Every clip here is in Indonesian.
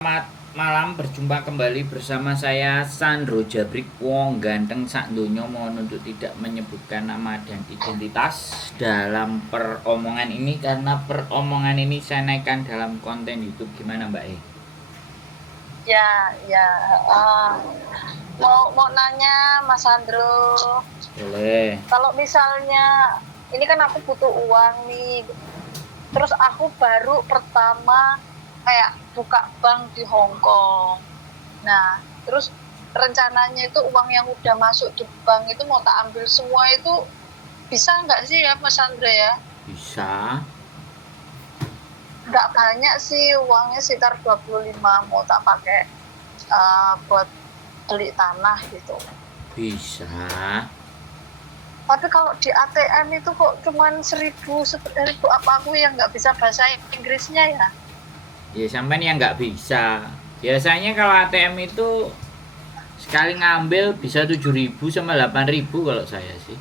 Selamat malam, berjumpa kembali bersama saya Sandro Jabrik Wong ganteng sak donya, mohon untuk tidak menyebutkan nama dan identitas dalam peromongan ini karena peromongan ini saya naikkan dalam konten YouTube. Gimana Mbak E? Ya, mau nanya Mas Sandro, Boleh. kalau misalnya ini kan aku butuh uang nih, terus aku baru pertama kayak buka bank di Hong Kong. Nah, terus rencananya itu uang yang udah masuk di bank itu mau tak ambil semua, itu bisa nggak sih ya Mas Sandro ya? Bisa. Nggak banyak sih, uangnya sekitar 25, mau tak pakai buat beli tanah gitu. Bisa. Tapi kalau di ATM itu kok cuman 1000 apa aku yang nggak bisa bahasa Inggrisnya ya? Ya sampean yang nggak bisa. Biasanya kalau ATM itu sekali ngambil bisa 7.000 sama 8.000 kalau saya sih.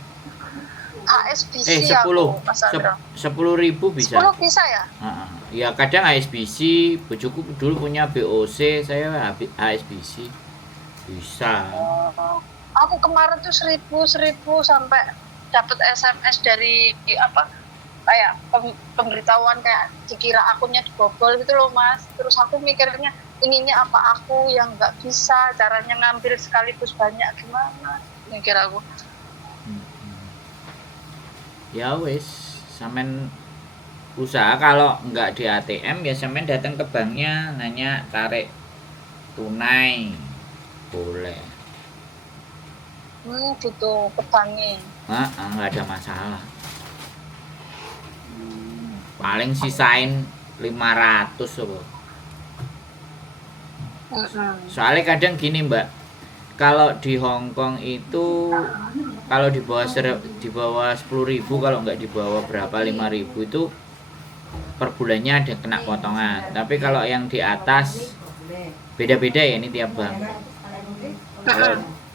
HSBC 10 aku, Mas Sandro. 10.000 bisa. 10 bisa ya? Ya kadang HSBC, bojoku dulu punya BOC, saya HSBC. Bisa. Aku kemarin tuh 1000 sampai dapat SMS dari apa kayak pemberitahuan kayak dikira akunnya dibobol gitu loh Mas. Terus aku mikirnya ininya apa aku yang nggak bisa, caranya ngambil sekaligus banyak gimana? Mikir aku. Ya wis, sampean usaha kalau nggak di ATM ya sampean datang ke banknya nanya tarik tunai. Boleh. Butuh ke banknya. Nggak ada masalah. Paling sisain 500 apa. Soalnya kadang gini Mbak, kalau di Hong Kong itu kalau di bawah 10.000, kalau nggak di bawah berapa 5.000 itu per bulannya ada kena potongan. Tapi kalau yang di atas beda-beda ya, ini tiap bank.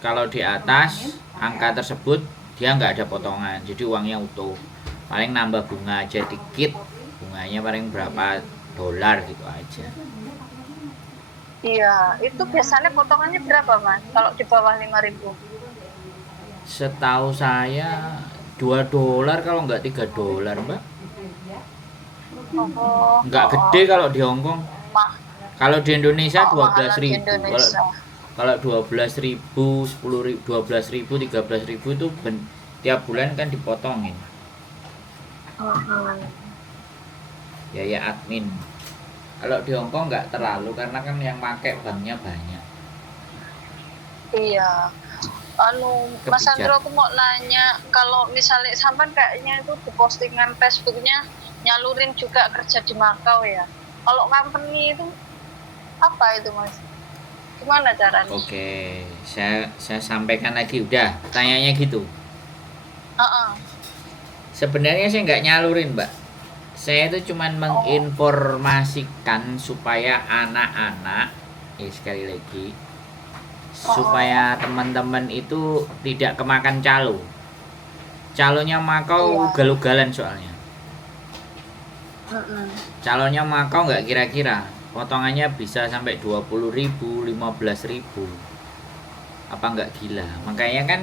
Kalau di atas angka tersebut dia nggak ada potongan, jadi uangnya utuh. Paling nambah bunga aja dikit, bunganya paling berapa dolar gitu aja. Iya, itu biasanya potongannya berapa Mas? Kalau di bawah 5.000? Setahu saya 2 dolar, kalau nggak 3 dolar Mbak. Nggak gede kalau di Hong Kong. Kalau di Indonesia 12.000. Kalau 12.000, 10.000, 12.000, 13.000 itu tiap bulan kan dipotongin. Biaya admin. Kalau di Hong Kong nggak terlalu karena kan yang pakai banknya banyak. Iya. Mas Sandro, aku mau nanya, kalau misalnya sampai kayaknya itu di postingan Facebooknya nyalurin juga kerja di Makau ya. Kalau company itu apa itu Mas? Gimana caranya? Oke, saya sampaikan lagi, udah tanyanya gitu. Sebenarnya saya nggak nyalurin Mbak. Saya itu cuman menginformasikan supaya anak-anak, sekali lagi, supaya teman-teman itu tidak kemakan calo. Calonya Makau ugal-ugalan soalnya. Calonnya Makau nggak kira-kira, potongannya bisa sampai 20.000, 15.000. Apa nggak gila? Makanya kan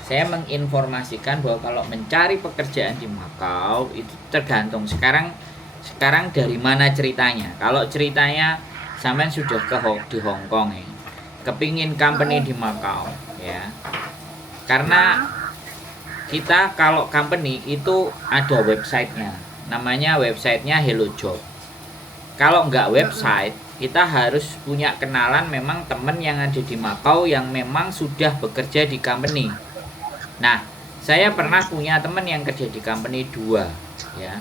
saya menginformasikan bahwa kalau mencari pekerjaan di Makau itu tergantung sekarang dari mana ceritanya. Kalau ceritanya sampean sudah di Hong Kong ya, kepingin company di Makau ya, karena kita kalau company itu ada websitenya, namanya websitenya Hello Job. Kalau nggak website, kita harus punya kenalan memang teman yang ada di Makau yang memang sudah bekerja di company. Nah, saya pernah punya teman yang kerja di company 2 ya.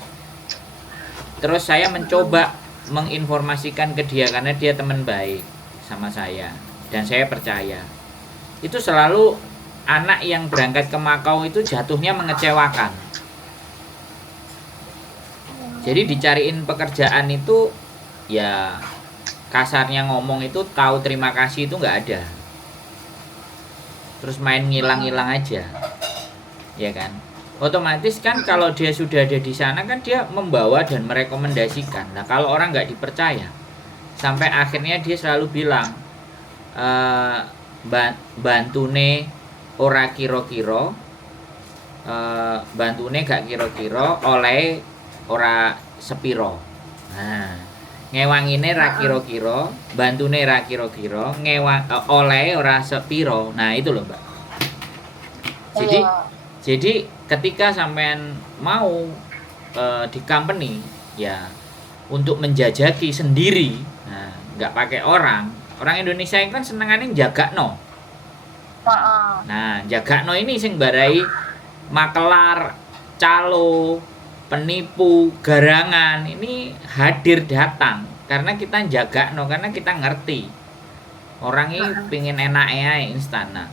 Terus saya mencoba menginformasikan ke dia karena dia teman baik sama saya dan saya percaya. Itu selalu anak yang berangkat ke Makau itu jatuhnya mengecewakan. Jadi dicariin pekerjaan itu ya kasarnya ngomong itu tahu terima kasih itu nggak ada. Terus main ngilang-ngilang aja, ya kan? Otomatis kan kalau dia sudah ada di sana kan dia membawa dan merekomendasikan. Nah kalau orang nggak dipercaya, sampai akhirnya dia selalu bilang eh bantune ora kira-kira, bantune gak kira-kira, oleh ora sepiro. Nah, ngewangine ra kira-kira, bantune ra kira-kira, oleh ora sepiro. Nah, itu loh, Mbak. Jadi Iya. jadi ketika sampean mau di company ya untuk menjajaki sendiri, nah nggak pakai orang Indonesia itu kan senengannya jaga no. Heeh. Nah jaga no ini sing barai makelar, calo, penipu, garangan ini hadir datang karena kita jaga no, karena kita ngerti orang ini pengen enak instan. Nah,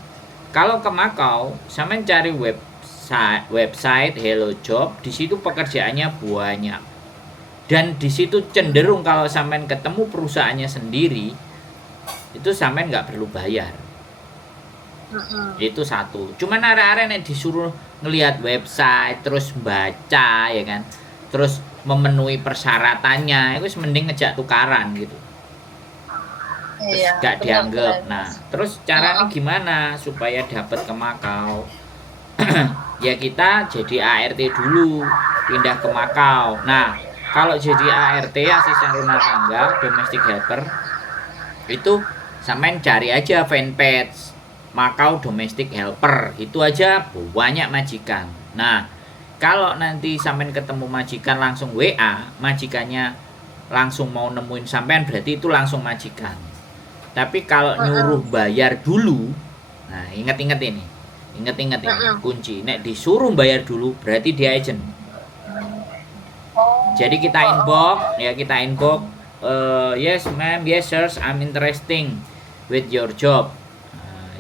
kalau ke Makau sampean cari website Hello Job, di situ pekerjaannya banyak. Dan di situ cenderung kalau sampean ketemu perusahaannya sendiri, itu sampean nggak perlu bayar. Itu satu. Cuman arek-arek nek disuruh ngelihat website terus baca ya kan, terus memenuhi persyaratannya, itu mending ngejak tukaran gitu. Iya. Gak dianggap. Benar. Nah, terus caranya gimana supaya dapat ke Makau? Ya kita jadi ART dulu, pindah ke Makau. Nah, kalau jadi ART, asisten rumah tangga, domestic helper, itu sampean cari aja fanpage Makau domestic helper, itu aja banyak majikan. Nah, kalau nanti sampean ketemu majikan langsung WA, majikannya langsung mau nemuin sampean, berarti itu langsung majikan. Tapi kalau nyuruh bayar dulu, nah ingat-ingat ini, ingat-ingat ini kunci. Nek disuruh bayar dulu, berarti dia agent. Jadi kita inbox, ya kita inbox, yes ma'am, yes sir, I'm interesting with your job.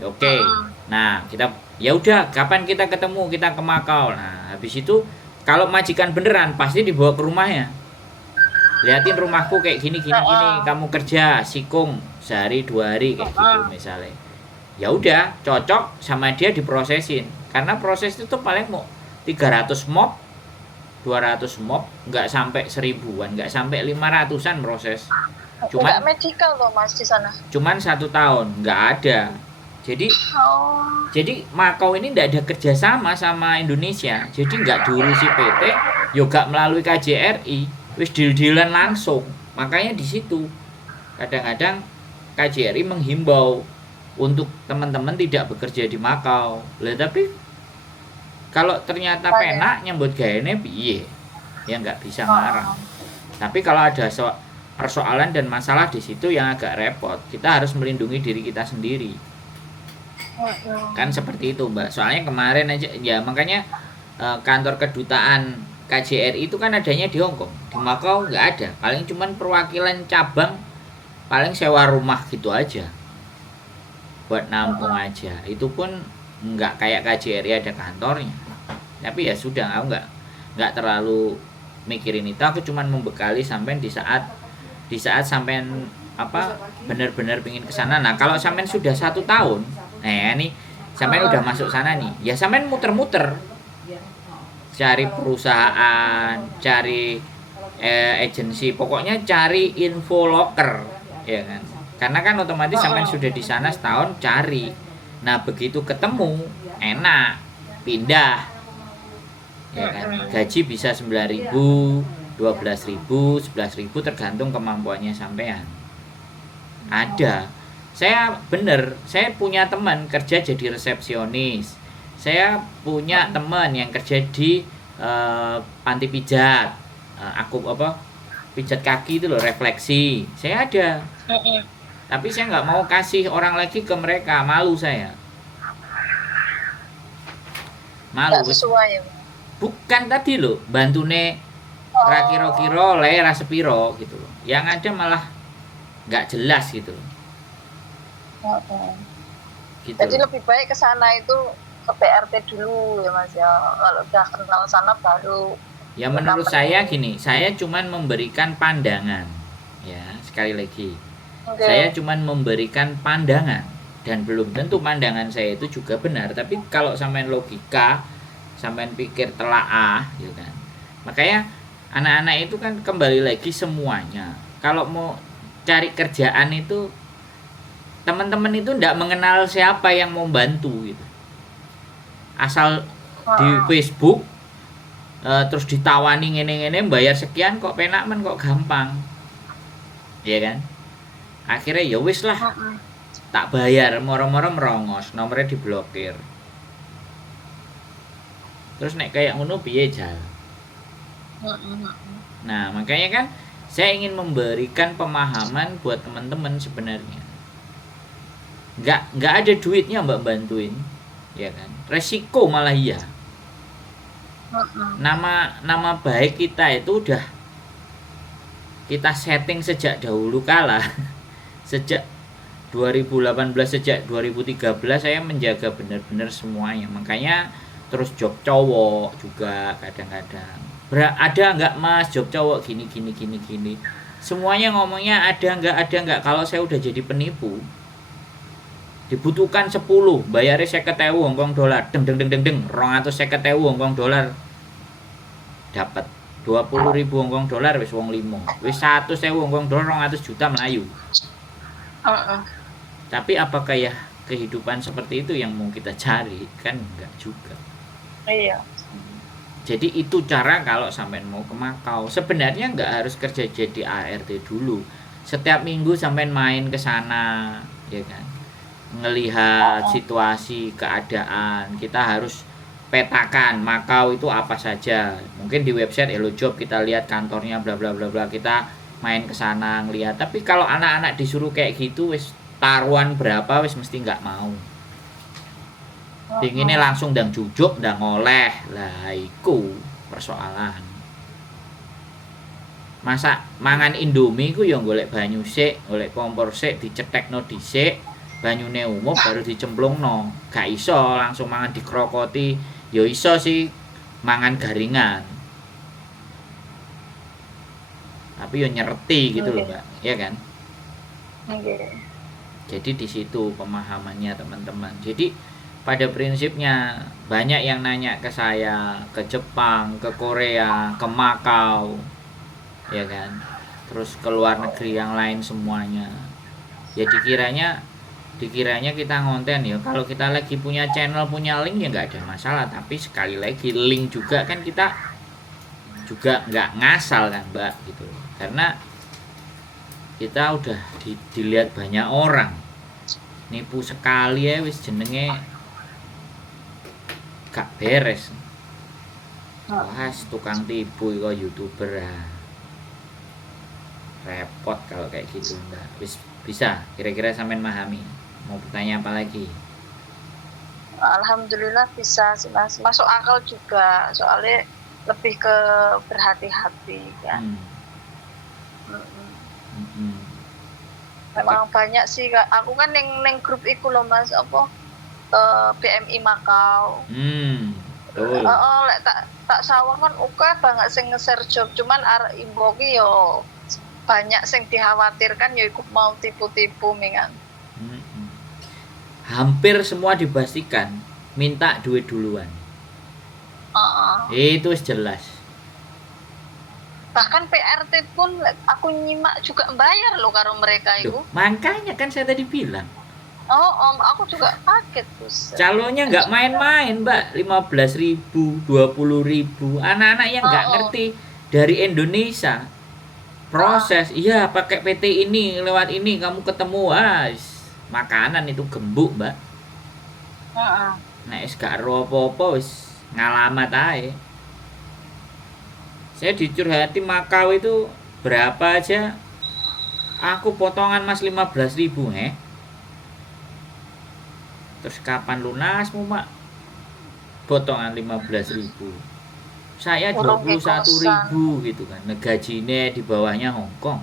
Oke. Nah kita, ya udah, kapan kita ketemu, kita ke Makau. Nah habis itu kalau majikan beneran pasti dibawa ke rumahnya. Liatin rumahku kayak gini, kamu kerja sikung sehari 2 hari kayak gitu misalnya. Ya udah, cocok sama dia diprosesin. Karena proses itu paling mau 300 mop, 200 mop, nggak sampai 1000-an, nggak sampai 500-an proses. Cuman medical loh Mas di sana. Cuman 1 tahun, nggak ada. Jadi Makau ini nggak ada kerjasama sama Indonesia. Jadi nggak diurusi PT, juga melalui KJRI, wis deal-dealan langsung. Makanya di situ kadang-kadang KJRI menghimbau untuk teman-teman tidak bekerja di Makau. Lah tapi kalau ternyata penak nyambut gaene piye? Ya nggak bisa marah. Tapi kalau ada persoalan dan masalah di situ yang agak repot, kita harus melindungi diri kita sendiri. Kan seperti itu, Mbak. Soalnya kemarin aja ya, makanya kantor kedutaan KJRI itu kan adanya di Hongkong. Di Makau nggak ada. Paling cuman perwakilan cabang, paling sewa rumah gitu aja. Buat nampung aja. Itu pun nggak kayak KJRI ada kantornya. Tapi ya sudah, aku nggak terlalu mikirin itu. Aku cuman membekali sampean di saat sampean benar-benar pingin ke sana. Nah, kalau sampean sudah 1 tahun, nih sampean udah masuk sana nih. Ya sampean muter-muter. Cari perusahaan, cari agensi, pokoknya cari info loker, ya kan? Karena kan otomatis sampean sudah di sana setahun, cari. Nah, begitu ketemu, enak, pindah. Ya kan? Gaji bisa 9.000, 12.000, 11.000 tergantung kemampuannya sampean. Ada. Saya punya teman kerja jadi resepsionis. Saya punya teman yang kerja di panti pijat. Pijat kaki itu loh, refleksi. Saya ada. Tapi saya nggak mau kasih orang lagi ke mereka, malu saya. Malu. Nggak sesuai ya. Bukan tadi loh, bantune ra kira-kira le ra sepiro gitu loh. Yang ada malah nggak jelas gitu loh. Gitu. Jadi lebih baik ke sana itu ke PRT dulu ya Mas ya. Kalau udah kenal sana baru. Ya menurut saya gini, saya cuman memberikan pandangan. Ya, sekali lagi. Saya cuman memberikan pandangan dan belum tentu pandangan saya itu juga benar. Tapi kalau sampean logika, sampean pikir telaah gitu kan. Makanya anak-anak itu kan kembali lagi semuanya. Kalau mau cari kerjaan itu teman-teman itu ndak mengenal siapa yang mau bantu gitu. Asal di Facebook terus ditawani ngene-ngene bayar sekian kok penak men kok gampang. Iya kan? Akhirnya ya wis lah. Tak bayar, moro-moro merongos, nomornya diblokir. Terus nek kayak ngono piye jal? Nah, makanya kan saya ingin memberikan pemahaman buat teman-teman sebenarnya. Nggak ada duitnya Mbak bantuin, ya kan? Resiko malah iya. Nama baik kita itu udah kita setting sejak dahulu kala. Sejak 2018, sejak 2013 saya menjaga benar-benar semuanya. Makanya terus job cowok juga kadang-kadang. Ada nggak mas job cowok gini. Semuanya ngomongnya ada nggak. Kalau saya udah jadi penipu, dibutuhkan 10, bayarnya 50.000 Hongkong dolar, deng 250.000 Hongkong dolar, dapat 20.000 Hongkong dolar wis wong 5, wis 100.000 Hongkong dolar 200 juta Melayu. Tapi apakah ya kehidupan seperti itu yang mau kita cari? Kan enggak juga. Iya. Jadi itu cara kalau sampai mau ke Makau. Sebenarnya nggak harus kerja jadi ART dulu. Setiap minggu sampai main ke sana, ya kan? Ngelihat situasi, keadaan. Kita harus petakan Makau itu apa saja. Mungkin di website Hello Job kita lihat kantornya bla bla bla bla. Kita main ke sana ngelihat. Tapi kalau anak-anak disuruh kayak gitu wis taruhan berapa wis mesti nggak mau. Pinginnya langsung ndang jujuk, ndang oleh. Lah iku persoalan. Masak mangan Indomie ku ya golek banyu sik, golek kompor sik, dicetekno dhisik, banyune umum baru dicemplungno. Gak iso langsung mangan dikrokoti. Ya iso sih mangan garingan. Tapi ya nyerti gitu loh, Mbak. Iya kan? Jadi di situ pemahamannya teman-teman. Jadi pada prinsipnya banyak yang nanya ke saya, ke Jepang, ke Korea, ke Makau, ya kan, terus ke luar negeri yang lain semuanya. Ya dikiranya kita ngonten ya, kalau kita lagi punya channel, punya link ya nggak ada masalah. Tapi sekali lagi link juga kan kita juga nggak ngasal kan Mbak gitu, karena kita udah dilihat banyak orang nipu sekali ya wis jenenge gak beres. Wah, tukang tipu kok YouTuber repot kalau kayak gitu Mbak. Wis bisa kira-kira sampean memahami. Mau bertanya apa lagi? Alhamdulillah bisa sih mas, masuk akal juga, soalnya lebih ke berhati-hati kan. Memang banyak sih Kak. Aku kan neng grup iku loh mas, apa BMI Makau. Lek tak sawang kan oke banget sing nge-share job, cuman arek imbo ki yo banyak sing dikhawatirkan ya iku mau tipu-tipu mingan. Hampir semua dipastikan minta duit duluan. Itu jelas. Bahkan PRT pun aku nyimak juga bayar loh karo mereka itu. Makanya kan saya tadi bilang. Aku juga kaget tuh. Calonnya nggak main-main Mbak, 15.000, 20.000. Anak-anak yang nggak ngerti dari Indonesia. Proses, iya pakai PT ini, lewat ini kamu ketemu makanan itu gembuk Mbak. Nah, gak ero apa-apa wis ngalamat ae. Saya dicurhati Makau itu berapa aja, aku potongan mas 15.000 terus kapan lunasmu Mak? Potongan 15.000, saya 21.000 gitu kan, negajine di bawahnya Hongkong.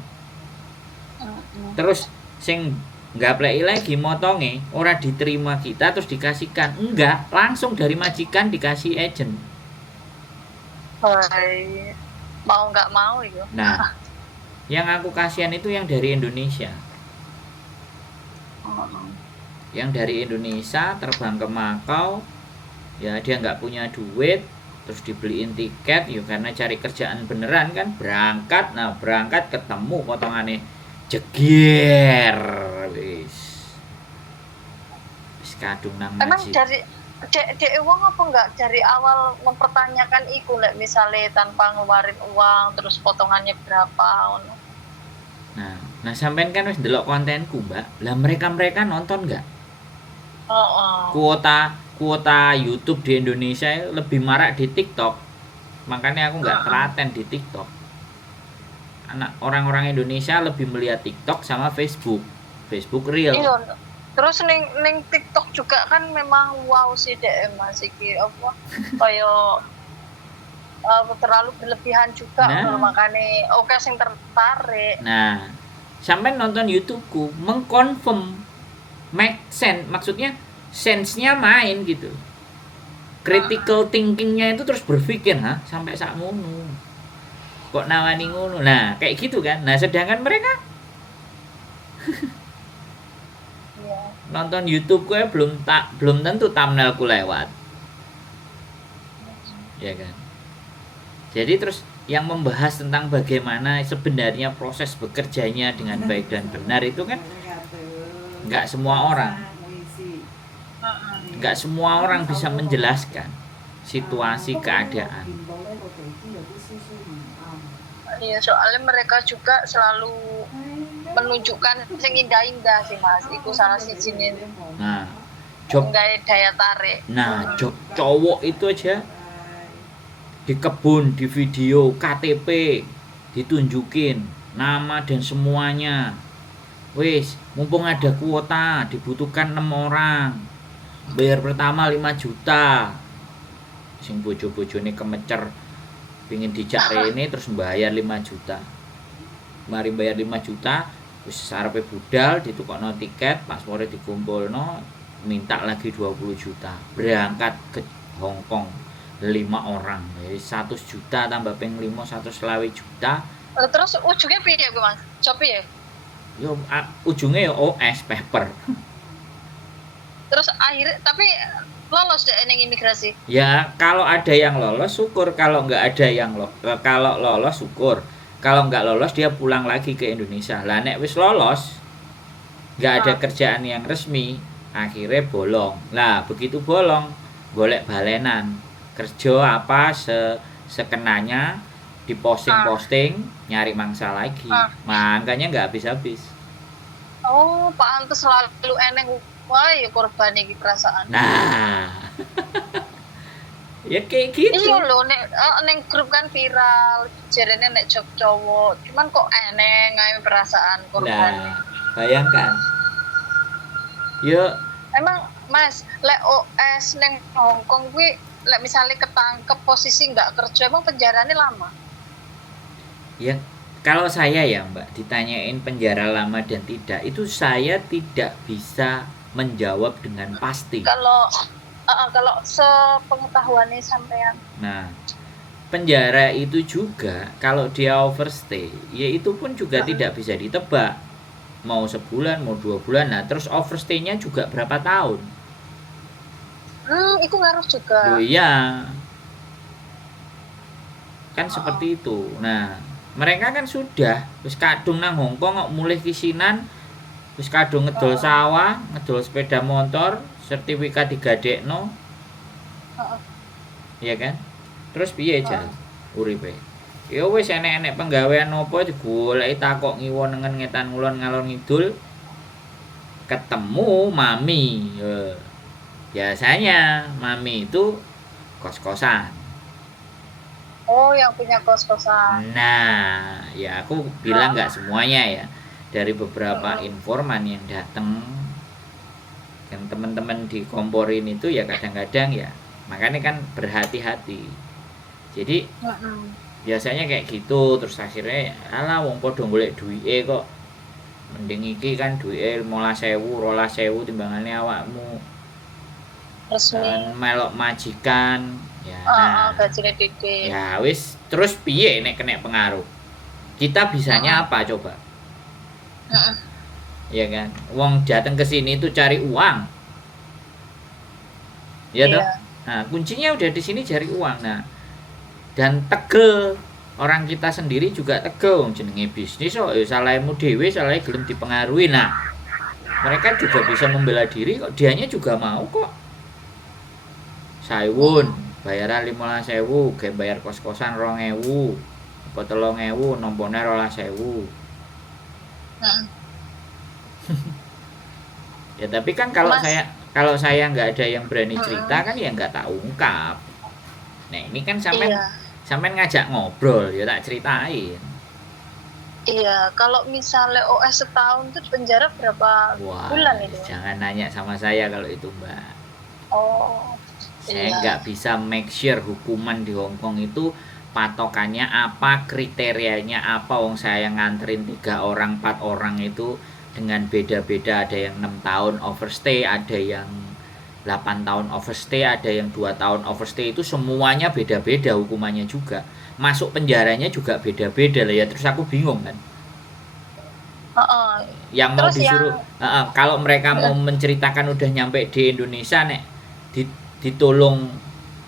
Terus sing nggak play lagi motonge ora diterima kita terus dikasihkan, enggak, langsung dari majikan dikasih agent. Mau nggak mau ya. Nah, yang aku kasihan itu yang dari Indonesia. Yang dari Indonesia terbang ke Makau, ya dia nggak punya duit, terus dibeliin tiket, ya karena cari kerjaan beneran kan, berangkat ketemu potongannya jeger wis kadung nang Emang masjid. dari dek wong apa enggak dari awal mempertanyakan iku lek misale tanpa ngeluarin uang terus potongannya berapa ngono. Nah sampean kan wis ndelok kontenku, Mbak. Lah mereka nonton nggak? Heeh. Kuota YouTube di Indonesia lebih marak di TikTok. Makanya aku nggak telaten di TikTok. Orang-orang Indonesia lebih melihat TikTok sama Facebook Reel. Iya. Terus ning TikTok juga kan memang wow sih dek Mas iki apa kaya terlalu berlebihan juga makanya oke sing tertarik. Nah, sampai nonton YouTubeku mengkonfirm make sense, maksudnya sense-nya main gitu. Critical thinkingnya itu terus berpikir, sampai sak ngono. Kok nawani ngono. Nah, kayak gitu kan. Nah, sedangkan mereka nonton YouTube gue belum tentu thumbnailku lewat. Ya kan. Jadi terus yang membahas tentang bagaimana sebenarnya proses bekerjanya dengan baik dan benar itu kan nggak semua orang bisa menjelaskan situasi keadaan. Iya, soalnya mereka juga selalu menunjukkan sing indah-indah sih Mas. Itu salah sijine. Nah, job daya tarik. Nah, job cowok itu aja di kebun, di video, KTP ditunjukin nama dan semuanya. Wis, mumpung ada kuota, dibutuhkan 6 orang. Bayar pertama 5 juta. Sing bojo-bojone kemecer pingin dijak rene terus bayar 5 juta. Mari bayar 5 juta, wis sarepe budal ditukokno tiket, paspore dikumpulno, minta lagi 20 juta. Berangkat ke Hong Kong 5 orang. Jadi 100 juta tambah ping 5 120 juta. Terus ujungnya piye kuwi Mas? Copi ya? Yo ujungnya ya OS paper. Terus akhirnya tapi lolos deh ning imigrasi. Ya, kalau ada yang lolos syukur, kalau nggak ada yang kalau lolos syukur. Kalau nggak lolos dia pulang lagi ke Indonesia. Lah nek wis lolos nggak ada kerjaan yang resmi, akhirnya bolong. Lah begitu bolong, golek balenan. Kerja apa sekenanya, diposting-posting, nyari mangsa lagi. Makanya nggak habis-habis. Oh, pantes selalu eneng wae korban iki perasaan. Nah. Ya kayak gitu. Iya lho, nek grup kan viral, jarene nek job cowok, cuman kok eneng ae perasaan korban. Nah, bayangkan. Yo, emang Mas, lek OS neng Hong Kong kuwi lek misalnya ketangkep posisi nggak kerja emang penjaranya lama? Ya, kalau saya ya Mbak ditanyain penjara lama dan tidak, itu saya tidak bisa menjawab dengan pasti. Kalau sepengetahuannya sampean. Nah, penjara itu juga kalau dia overstay, ya itu pun juga tidak bisa ditebak. Mau sebulan, mau 2 bulan. Nah, terus overstay-nya juga berapa tahun? Itu ngaruh juga. Oh iya. Kan seperti itu. Nah, mereka kan sudah wis kadung nang Hong Kong kok mulih kisinan, wis kadung ngedol sawah, ngedol sepeda motor, sertifikat digadekno. Iya kan? Terus piye jan uripe? Ya wis enek-enek penggawean apa digoleki takok ngiwon nengen ngetan ngulon ngalor ngidul. Ketemu mami. Biasanya mami itu kos-kosan. Oh, yang punya kos-kosan. Nah, ya aku bilang nggak semuanya ya. Dari beberapa informan yang datang, kan teman-teman di komporin itu ya kadang-kadang ya, makanya kan berhati-hati. Jadi biasanya kayak gitu, terus akhirnya alah wong padha golek duwike kok. Mending iki kan duwike 15.000, 12.000 timbangane awakmu. Resmi. Melok majikan. Ya, gajine dede. Ya wis, terus piye nek kena pengaruh? Kita bisanya apa coba? Ya kan, wong datang ke sini itu cari uang. Ya toh? Nah, kuncinya udah di sini cari uang. Nah, dan tegel orang kita sendiri juga tega wong jenenge bisnis kok ya salahmu dhewe, salahe gelem dipengaruhi. Nah, mereka juga bisa membela diri kok, dianya juga mau kok. Saiwun, bayaran 15.000, ge bayar kos-kosan 2.000, apa 3.000, nompone 12.000. Heeh. Ya tapi kan Mas, kalau saya nggak ada yang berani cerita kan ya nggak tak ungkap. Nah ini kan iya, sampean ngajak ngobrol ya tak ceritain. iya. Kalau misalnya OS setahun tuh penjara berapa Wah, bulan itu? jangan nanya sama saya kalau itu Mbak. Oh, Saya iya. nggak bisa make sure hukuman di Hong Kong itu patokannya apa, kriterianya apa. Wong saya nganterin 3 orang, 4 orang itu dengan beda-beda. Ada yang 6 tahun overstay, ada yang 8 tahun overstay, ada yang 2 tahun overstay. Itu semuanya beda-beda hukumannya juga. Masuk penjaranya juga beda-beda lah ya. Terus aku bingung kan. Heeh. Yang mau Terus disuruh kalau mereka mau menceritakan udah nyampe di Indonesia nek ditolong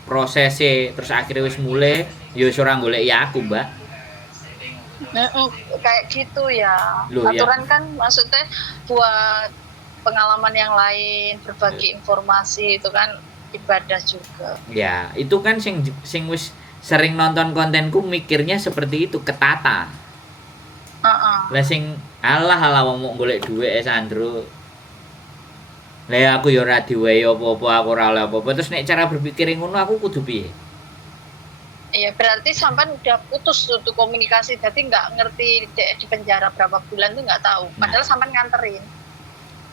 prosesnya terus akhirnya wis mulai ya ora golek ya aku Mbak. kayak gitu ya. Loh ya, Aturan kan maksudnya buat pengalaman yang lain, berbagi informasi itu kan ibadah juga. ya itu kan sing wis sering nonton kontenku mikirnya seperti itu, ketata. Heeh. Lah sing alah wong mau golek dhuwit Sandro. Lah aku ya ora diwehi apa-apa, aku ora oleh apa-apa. Terus nek cara berpikir ngono aku kudu piye? Iya, berarti sampean udah putus tuh komunikasi, jadi nggak ngerti di penjara berapa bulan tuh nggak tahu. Padahal sampean nganterin.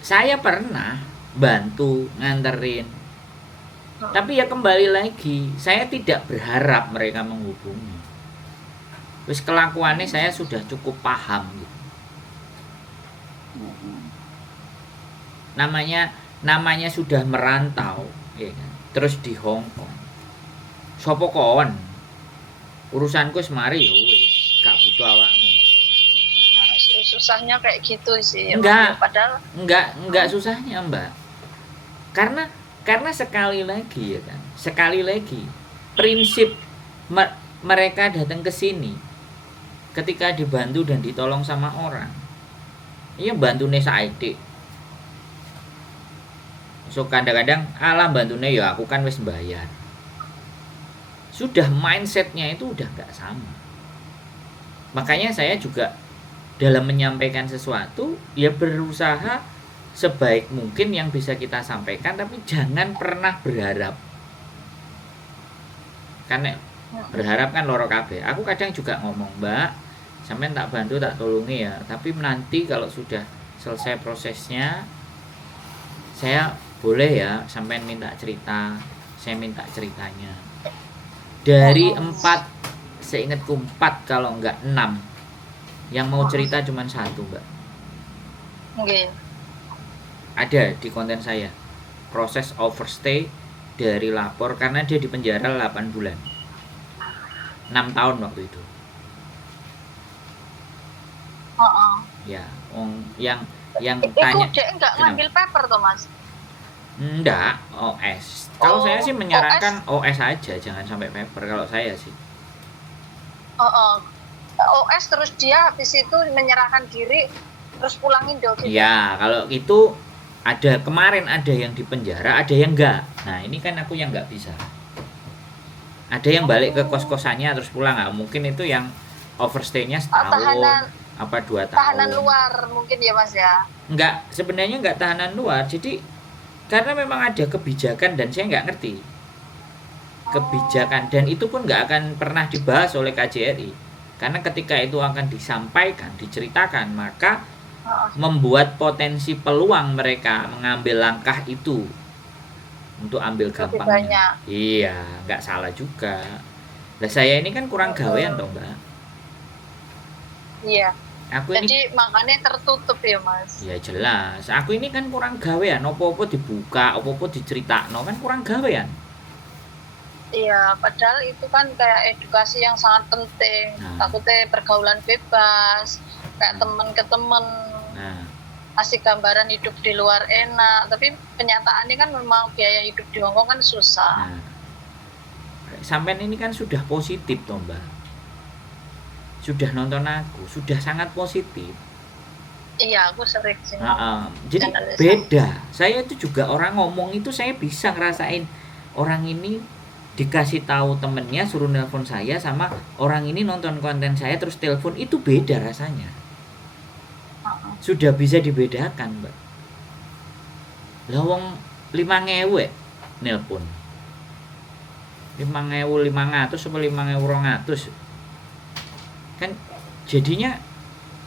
Saya pernah bantu nganterin. Tapi ya kembali lagi, saya tidak berharap mereka menghubungi. Wis kelakuannya saya sudah cukup paham gitu. Namanya sudah merantau, ya kan? Terus di Hong Kong. Sopo kawan? Urusanku semari yo wis, gak butuh awakmu. Nah, susahnya kayak gitu sih. Enggak. Padahal Enggak susahnya, Mbak. Karena sekali lagi ya kan. Sekali lagi prinsip mereka datang ke sini ketika dibantu dan ditolong sama orang. Iya bantune saiki. So kadang-kadang alah bantune ya aku kan wis bayar. Sudah mindsetnya itu udah nggak sama. Makanya saya juga dalam menyampaikan sesuatu ya berusaha sebaik mungkin yang bisa kita sampaikan, tapi jangan pernah berharap. Karena berharap kan loro kabeh. Aku kadang juga ngomong, Mbak, sampean tak bantu tak tolongi ya, tapi nanti kalau sudah selesai prosesnya saya boleh ya sampean minta cerita, saya minta ceritanya. Dari 4, seingatku 4 kalau enggak 6 yang mau cerita cuma 1, Mbak. okay. Ada di konten saya proses overstay dari lapor karena dia di penjara 8 bulan 6 tahun waktu itu. Ya, yang tanya itu dia nggak ngambil paper tuh Mas? Enggak, OS. Kalau saya sih menyarankan OS aja, jangan sampai paper kalau saya sih. OS terus dia habis itu menyerahkan diri terus pulang Indo gitu. Ya, kalau itu kemarin ada yang di penjara, ada yang enggak. Nah, ini kan aku yang enggak bisa. Ada yang balik ke kos-kosannya terus pulang. Nah, mungkin itu yang overstay-nya setahun apa 2 tahun. Tahanan luar mungkin ya Mas ya? Enggak, sebenarnya enggak tahanan luar. Jadi karena memang ada kebijakan dan saya enggak ngerti kebijakan, dan itu pun enggak akan pernah dibahas oleh KJRI. Karena ketika itu akan disampaikan, diceritakan, maka membuat potensi peluang mereka mengambil langkah itu untuk ambil gampangnya. Iya, nggak salah juga. Lah saya ini kan kurang gawean toh, Mbak. Iya. Jadi makanya tertutup ya Mas. Ya jelas. Aku ini kan kurang gawean, opo-opo dibuka, opo-opo diceritakno kan kurang gawean. Iya, padahal itu kan kayak edukasi yang sangat penting. Takutnya pergaulan bebas, kayak teman ke teman. Kasih gambaran hidup di luar enak, tapi kenyataannya kan memang biaya hidup di Hongkong kan susah. Sampean ini kan sudah positif toh Mbak. sudah nonton aku, sudah sangat positif. Iya, aku sering sih ngomong Jadi channel sama. beda. Saya itu juga orang ngomong itu saya bisa ngerasain orang ini dikasih tahu temennya suruh nelpon saya sama orang ini nonton konten saya terus telepon, itu beda rasanya. Sudah bisa dibedakan, Mbak. Lah wong 5.000 nelpon. 5.500 apa 5.200. Kan jadinya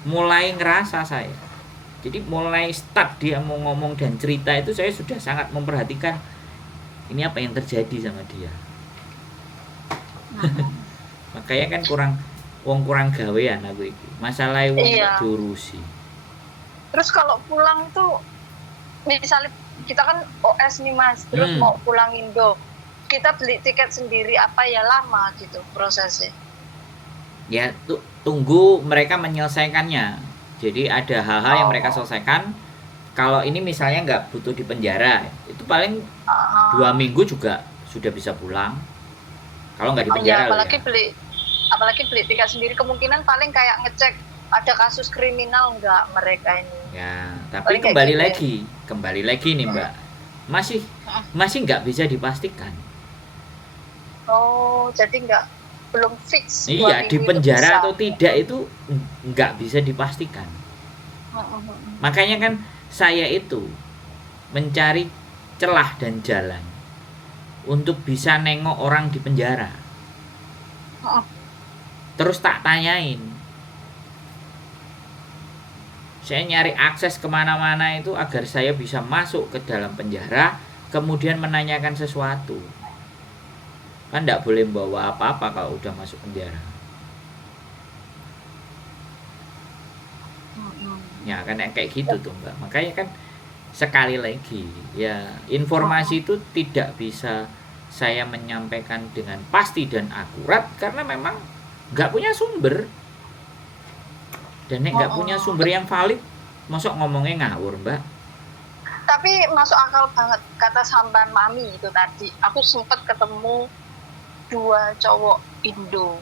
mulai ngerasa saya. Jadi mulai start dia mau ngomong dan cerita itu saya sudah sangat memperhatikan ini apa yang terjadi sama dia. Makanya kan kurang gawean aku iki. Masalah wong Iya. diurusi. Terus kalau pulang tuh misalnya kita kan OS nih Mas, terus mau pulang Indo, kita beli tiket sendiri apa ya lama gitu prosesnya? Ya tunggu mereka menyelesaikannya. Jadi ada hal-hal yang mereka selesaikan. Kalau ini misalnya nggak butuh di penjara, itu paling 2 minggu juga sudah bisa pulang. Kalau nggak di penjara apalagi beli tiket sendiri kemungkinan paling kayak ngecek ada kasus kriminal nggak mereka ini. Ya, tapi kembali lagi nih Mbak, masih nggak bisa dipastikan. Oh, jadi belum fix. Iya, di penjara atau tidak itu nggak bisa dipastikan. Makanya kan saya itu mencari celah dan jalan untuk bisa nengok orang di penjara. Terus tak tanyain. Saya nyari akses kemana-mana itu agar saya bisa masuk ke dalam penjara, kemudian menanyakan sesuatu. Kan tidak boleh bawa apa-apa kalau udah masuk penjara. Ya kan kayak gitu tuh Mbak. Makanya kan sekali lagi ya informasi itu tidak bisa saya menyampaikan dengan pasti dan akurat karena memang nggak punya sumber. Dan nggak punya sumber yang valid, masuk ngomongnya ngawur Mbak. Tapi masuk akal banget kata sampan mami itu tadi. Aku sempat ketemu 2 cowok Indo.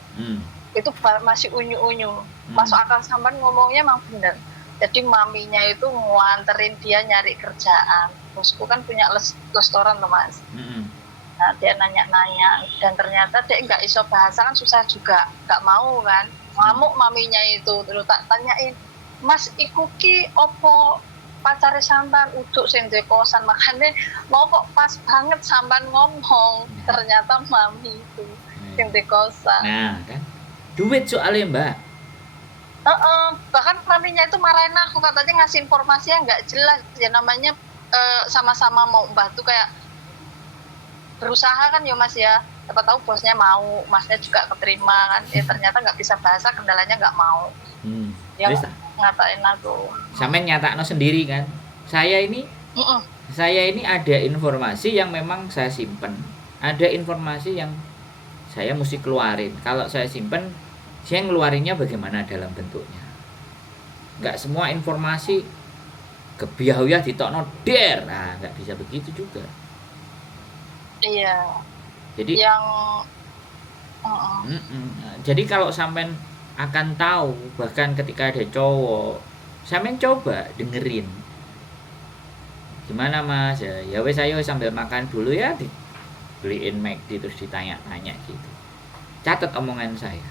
Itu masih unyu-unyu. Masuk akal sampan ngomongnya emang bener. Jadi maminya itu nganterin dia nyari kerjaan. Bosku kan punya restoran tuh Mas. Nah, dia nanya-nanya dan ternyata dia nggak iso bahasa kan susah juga, nggak mau kan. Ngamuk maminya itu, terus tak tanyain, Mas iku ki opo pacare sampan uduk sing duwe kosan, makanya mau kok pas banget sampan ngomong, ternyata mami itu sing duwe kosan. Nah kan, duit soalnya Mbak. Bahkan maminya itu marahin aku, katanya ngasih informasi yang nggak jelas, ya namanya sama-sama mau bantu kayak berusaha kan ya Mas ya. Siapa tahu bosnya mau, masnya juga keterima kan, ternyata nggak bisa bahasa, kendalanya nggak mau. Yang ngatain aku. Sampai nyatakno sendiri kan. Saya ini ada informasi yang memang saya simpen, ada informasi yang saya mesti keluarin. Kalau saya simpen, saya ngeluarinnya bagaimana dalam bentuknya. Nggak semua informasi kebiahuyah ditokno der, nah nggak bisa begitu juga. Iya. Jadi jadi kalau sampean akan tahu, bahkan ketika ada cowok, sampean coba dengerin. Gimana Mas? Ya wes ayo sambil makan dulu ya, dibeliin McD terus ditanya-tanya gitu. Catat omongan saya.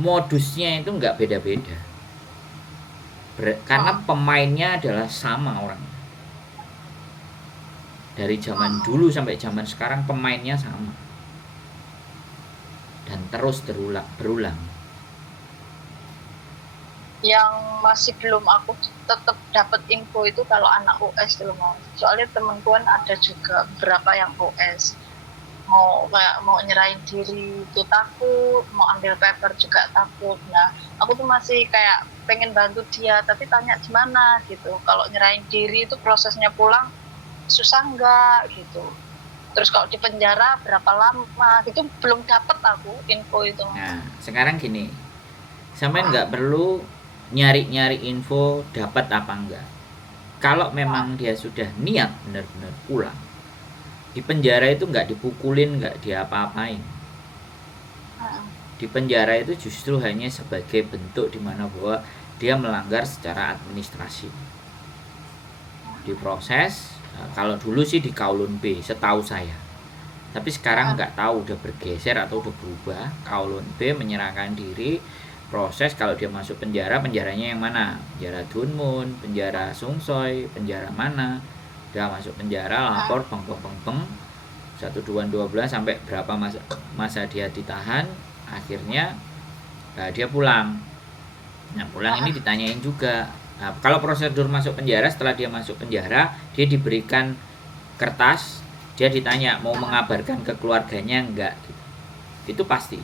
Modusnya itu nggak beda-beda. Karena pemainnya adalah sama orang. Dari zaman dulu sampai zaman sekarang pemainnya sama. Dan terus berulang. Yang masih belum aku tetap dapat info itu kalau anak US dulu Mas. Soalnya temanku kan ada juga beberapa yang US. Mau nyerahin diri itu takut, mau ambil paper juga takut. Nah, aku tuh masih kayak pengen bantu dia, tapi tanya gimana gitu. Kalau nyerahin diri itu prosesnya pulang susah enggak gitu. Terus kalau di penjara berapa lama itu belum dapat aku info itu. Nah sekarang gini, sampai nggak perlu nyari info dapat apa enggak. Kalau memang dia sudah niat benar-benar pulang, di penjara itu nggak dipukulin, nggak diapa-apain. Di penjara itu justru hanya sebagai bentuk di mana bahwa dia melanggar secara administrasi. Diproses, kalau dulu sih di Kowloon B, setahu saya. Tapi sekarang nggak tahu udah bergeser atau udah berubah. Kowloon B menyerahkan diri, proses kalau dia masuk penjara, penjaranya yang mana? Penjara Dunmun, penjara Sungsoi, penjara mana? Dia masuk penjara, lapor beng 1, 2, 12 sampai berapa masa dia ditahan, akhirnya dia pulang. Nah, pulang ini ditanyain juga. Nah, kalau prosedur masuk penjara, setelah dia masuk penjara, dia diberikan kertas, dia ditanya mau mengabarkan ke keluarganya enggak gitu. Itu pasti.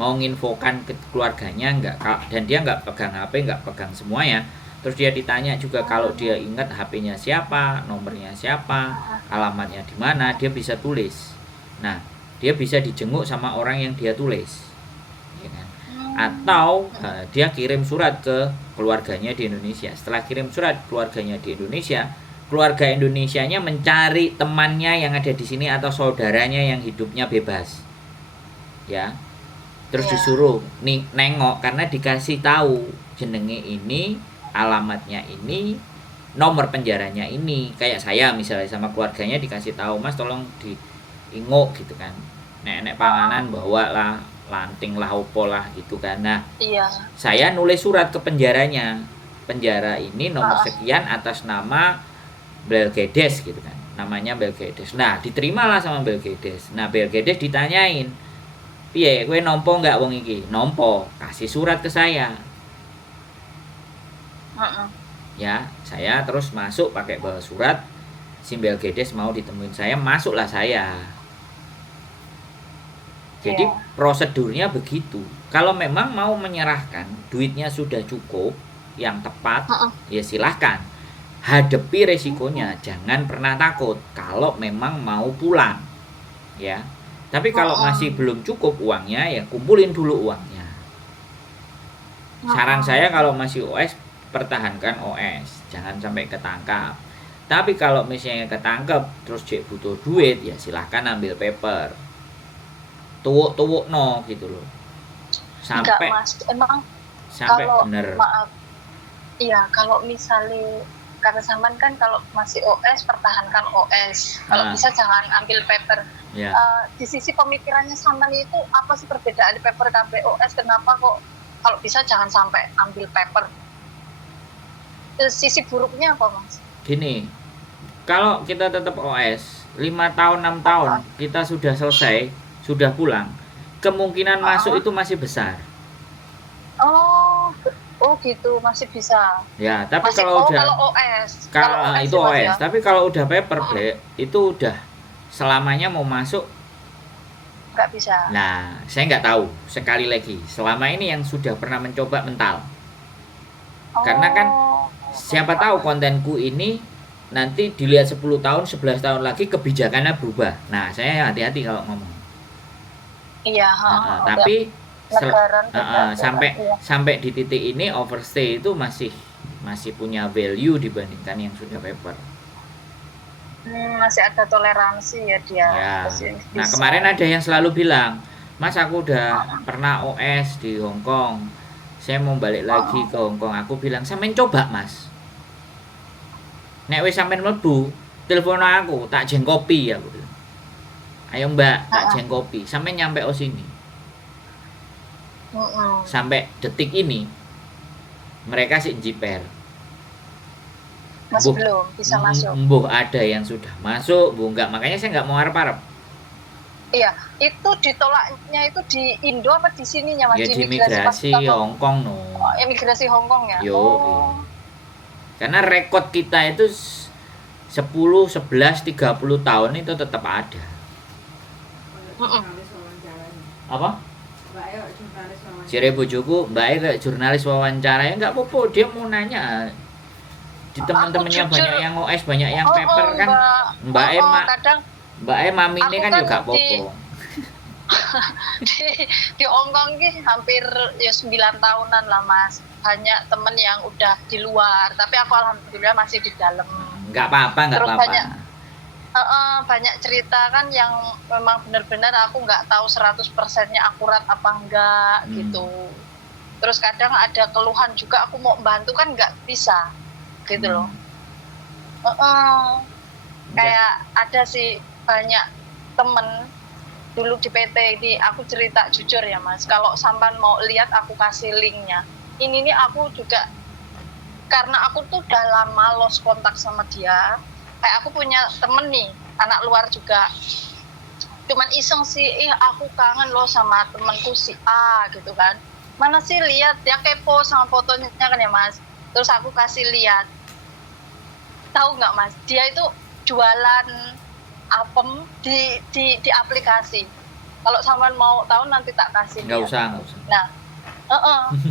Mau nginfokan ke keluarganya enggak, dan dia enggak pegang HP, enggak pegang semuanya. Terus dia ditanya juga kalau dia ingat HP-nya siapa, nomornya siapa, alamatnya di mana, dia bisa tulis. Nah, dia bisa dijenguk sama orang yang dia tulis. Ya kan? Atau dia kirim surat ke keluarganya di Indonesia. Setelah kirim surat keluarganya di Indonesia, keluarga Indonesianya mencari temannya yang ada di sini atau saudaranya yang hidupnya bebas. Ya. Terus disuruh nengok karena dikasih tahu jenenge ini, alamatnya ini, nomor penjaranya ini. Kayak saya misalnya sama keluarganya dikasih tahu, Mas tolong diingok gitu kan. Nek panganan bawa lah, lanting lah, opo lah gitu kan. Nah, saya nulis surat ke penjaranya. Penjara ini nomor sekian atas nama Belgedes gitu kan. Namanya Belgedes. Nah, diterimalah sama Belgedes. Nah, Belgedes ditanyain, piye kowe nompo enggak wong iki? Nompo, kasih surat ke saya. Ya, saya terus masuk pakai bawa surat. Si Belgedes mau ditemuin saya, masuklah saya. Jadi prosedurnya begitu. Kalau memang mau menyerahkan, duitnya sudah cukup, yang tepat, ya silahkan. Hadapi resikonya, jangan pernah takut. Kalau memang mau pulang, ya. Tapi kalau masih belum cukup uangnya, ya kumpulin dulu uangnya. Saran saya kalau masih OS, pertahankan OS, jangan sampai ketangkap. Tapi kalau misalnya ketangkep, terus cek butuh duit, ya silahkan ambil paper. Tuwuk no gitu loh. Sampai enggak, Mas. Emang sampai kalau bener. Maaf. Iya, kalau misalnya kata Saman kan kalau masih OS pertahankan OS. Kalau bisa jangan ambil paper. Di sisi pemikirannya Saman itu apa sih perbedaan paper KPOS? Kenapa kok kalau bisa jangan sampai ambil paper? Sisi buruknya apa, Mas? Gini, kalau kita tetap OS 5 tahun 6 tahun kita sudah selesai, sudah pulang, kemungkinan masuk itu masih besar. Oh gitu, masih bisa. Ya, tapi masih, kalau udah kalau OS, itu OS, tapi kalau udah paper black itu udah selamanya mau masuk nggak bisa. Nah, saya nggak tahu. Sekali lagi, selama ini yang sudah pernah mencoba mental. Karena kan siapa tahu kontenku ini nanti dilihat 10 tahun, 11 tahun lagi kebijakannya berubah. Nah, saya hati-hati kalau ngomong. Iya, tapi sampai di titik ini overstay itu masih punya value dibandingkan yang sudah paper. Masih ada toleransi ya dia. Ya. Nah, kemarin ada yang selalu bilang, Mas aku udah pernah OS di Hong Kong, saya mau balik lagi ke Hong Kong. Aku bilang, sampean coba Mas, nek wis sampean mlebu, telepon aku, tak jengkopi aku bilang. Ayo Mbak, tak jengkopi, sampai nyampe sini. Sampai detik ini mereka sih jiper. Masih belum bisa masuk. Ada yang sudah masuk, enggak. Makanya saya enggak mau harap-harap. Iya, itu ditolaknya itu di Indo apa di sininya Mas? Ya, di imigrasi Hong Kong no. Imigrasi Hong Kong ya. Karena rekod kita itu 10, 11, 30 tahun itu tetap ada. Apa? Ciri bojoku, Mbak kayak jurnalis wawancara, ya nggak apa-apa, dia mau nanya. Di teman-temannya banyak yang OS, banyak yang paper kan. Mbak Mami ini kan juga apa-apa. Di Hong Kong ini hampir ya 9 tahunan lah Mas. Banyak temen yang udah di luar, tapi aku alhamdulillah masih di dalam. Nggak apa-apa. banyak cerita kan yang memang benar-benar aku nggak tahu 100%-nya akurat apa enggak gitu. Terus kadang ada keluhan juga, aku mau bantu kan nggak bisa gitu loh. Kayak ada sih banyak temen dulu di PT ini, aku cerita jujur ya Mas, kalau sampan mau lihat aku kasih linknya. Ini nih aku juga, karena aku tuh udah lama lost kontak sama dia. Kayak aku punya temen nih, anak luar juga, cuman iseng sih, aku kangen loh sama temenku si A gitu kan. Mana sih lihat, dia kepo sama fotonya kan ya Mas. Terus aku kasih lihat, tahu nggak Mas, dia itu jualan apem di aplikasi. Kalau sampean mau tahu nanti tak kasih. Nggak usah. Nah,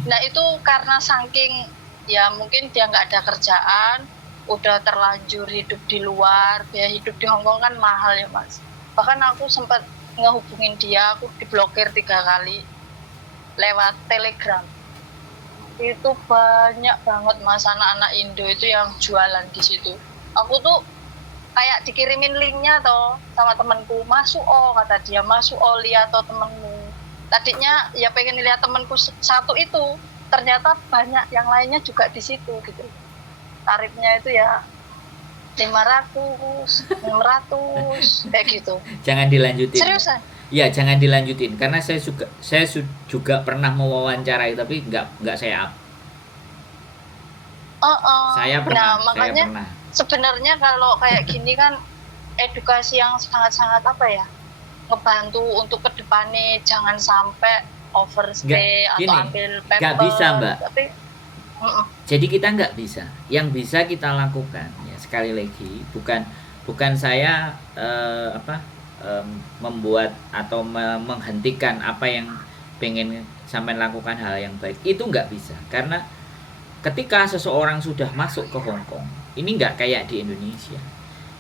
nah itu karena saking ya mungkin dia nggak ada kerjaan, udah terlanjur hidup di luar, biaya hidup di Hongkong kan mahal ya Mas. Bahkan aku sempat ngehubungin dia, aku diblokir 3 kali lewat Telegram. Itu banyak banget Mas anak-anak Indo itu yang jualan di situ. Aku tuh kayak dikirimin linknya toh sama temanku, masuk kata dia, masuk lihat toh temenmu. Tadinya ya pengen lihat temanku satu itu, ternyata banyak yang lainnya juga di situ gitu. Tarifnya itu ya 500, 600 kayak gitu. Jangan dilanjutin. Seriusan? Ya, jangan dilanjutin karena saya juga pernah mewawancarai tapi nggak saya up. Saya pernah. Nah, makanya sebenarnya kalau kayak gini kan edukasi yang sangat-sangat apa ya, ngebantu untuk kedepannya jangan sampai overstay atau ambil paper. Nggak bisa Mbak. Tapi, jadi kita nggak bisa. Yang bisa kita lakukan ya sekali lagi bukan saya membuat atau menghentikan apa yang pengen sampai lakukan hal yang baik, itu nggak bisa karena ketika seseorang sudah masuk ke Hong Kong, ini nggak kayak di Indonesia.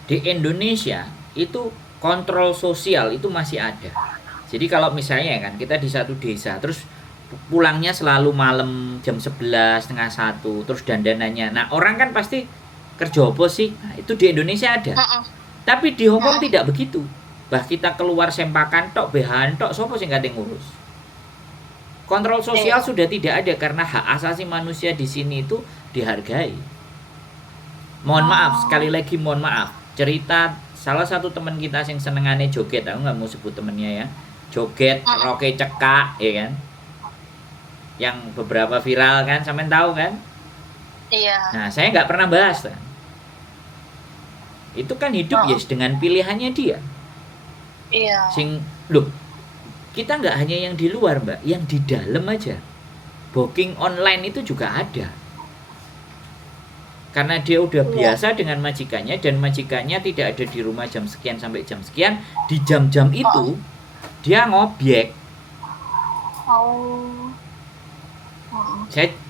Di Indonesia itu kontrol sosial itu masih ada. Jadi kalau misalnya kan kita di satu desa terus pulangnya selalu malam jam 11, setengah 1, terus dandanannya. Nah, orang kan pasti kerja apa sih? Nah, itu di Indonesia ada. Tapi di Hong Kong tidak begitu. Bah kita keluar sempakan tok, behan tok, sopo sing kate ngurus. Kontrol sosial sudah tidak ada karena hak asasi manusia di sini itu dihargai. Mohon maaf, sekali lagi mohon maaf. Cerita salah satu teman kita yang senengane joget, aku nggak mau sebut temennya ya. Joget, roke cekak, ya kan? Yang beberapa viral kan, sampean tahu kan? Iya. Nah, saya nggak pernah bahas kan. Itu kan hidup ya dengan pilihannya dia. Iya. Loh, kita nggak hanya yang di luar Mbak, yang di dalam aja. Booking online itu juga ada. Karena dia udah biasa dengan majikannya dan majikannya tidak ada di rumah jam sekian sampai jam sekian, di jam-jam itu dia ngobyek.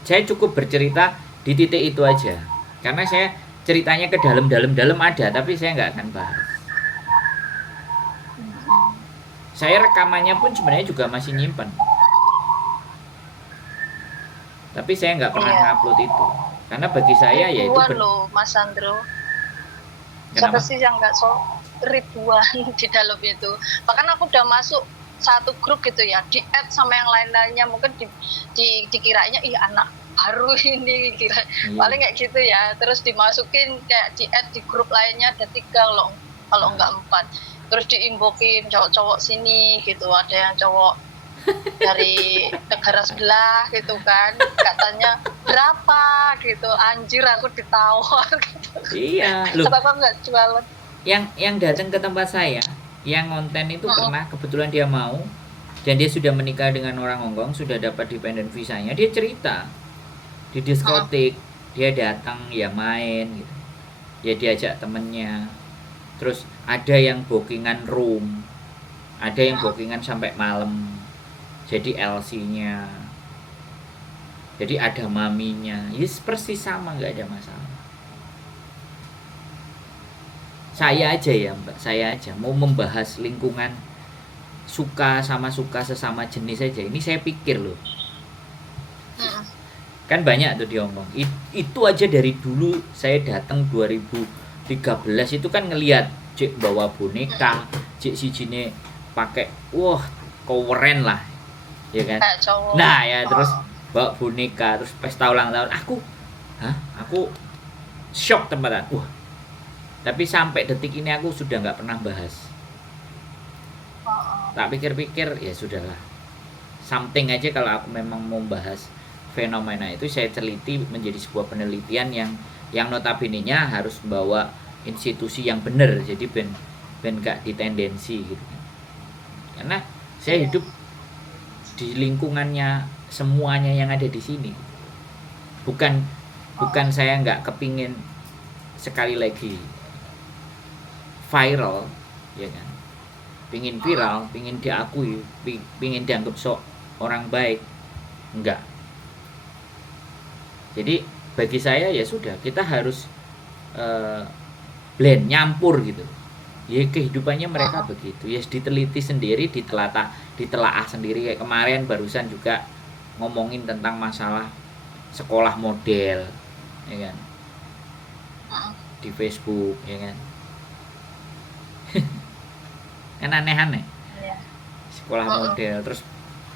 Saya cukup bercerita di titik itu aja. Karena saya ceritanya ke dalam ada, tapi saya nggak akan bahas. Saya rekamannya pun sebenarnya juga masih nyimpen. Tapi saya nggak pernah ngupload itu. Karena bagi saya ya itu loh Mas Sandro. Siapa sih yang nggak ribuan di dalam itu? Bahkan aku udah masuk satu grup gitu ya, di add sama yang lain-lainnya, mungkin dikiranya anak baru ini kira paling kayak gitu ya. Terus dimasukin kayak di add di grup lainnya ada 3 loh, kalau enggak 4. Terus diinbokin cowok-cowok sini gitu, ada yang cowok dari negara sebelah gitu kan, katanya berapa gitu, anjir aku ditawar gitu. Iya loh, kenapa nggak jualan? Yang datang ke tempat saya yang konten itu pernah kebetulan dia mau, dan dia sudah menikah dengan orang Hongkong, sudah dapat dependent visanya. Dia cerita di diskotik dia datang ya main gitu, ya diajak temennya. Terus ada yang bookingan room, ada yang bookingan sampai malam, jadi LC-nya, jadi ada maminya, ya persis sama, nggak ada masalah. Saya aja ya Mbak, saya aja mau membahas lingkungan suka sama suka sesama jenis aja, ini saya pikir loh. Kan banyak tuh di Hongkong. Itu aja dari dulu saya datang 2013 itu kan ngelihat cek bawa boneka, cek sijine pakai wah keren lah, ya kan. Kayak cowok. Nah ya terus bawa boneka, terus pesta ulang tahun, aku shock tempatan. Wah, tapi sampai detik ini aku sudah nggak pernah bahas. Tak pikir-pikir ya sudahlah, something aja. Kalau aku memang mau bahas fenomena itu, saya teliti menjadi sebuah penelitian yang notabene-nya harus bawa institusi yang benar, jadi ben gak ditendensi gitu kan. Karena saya hidup di lingkungannya semuanya yang ada di sini. Bukan saya nggak kepingin sekali lagi viral, ya kan. Pingin viral, pingin diakui, pingin dianggap sok orang baik, enggak. Jadi bagi saya ya sudah, kita harus blend, nyampur gitu. Ya kehidupannya mereka begitu. Ya diteliti sendiri, ditelaah sendiri. Kayak kemarin barusan juga ngomongin tentang masalah sekolah model, ya kan. Di Facebook, ya kan. Kan aneh-aneh. Sekolah model, terus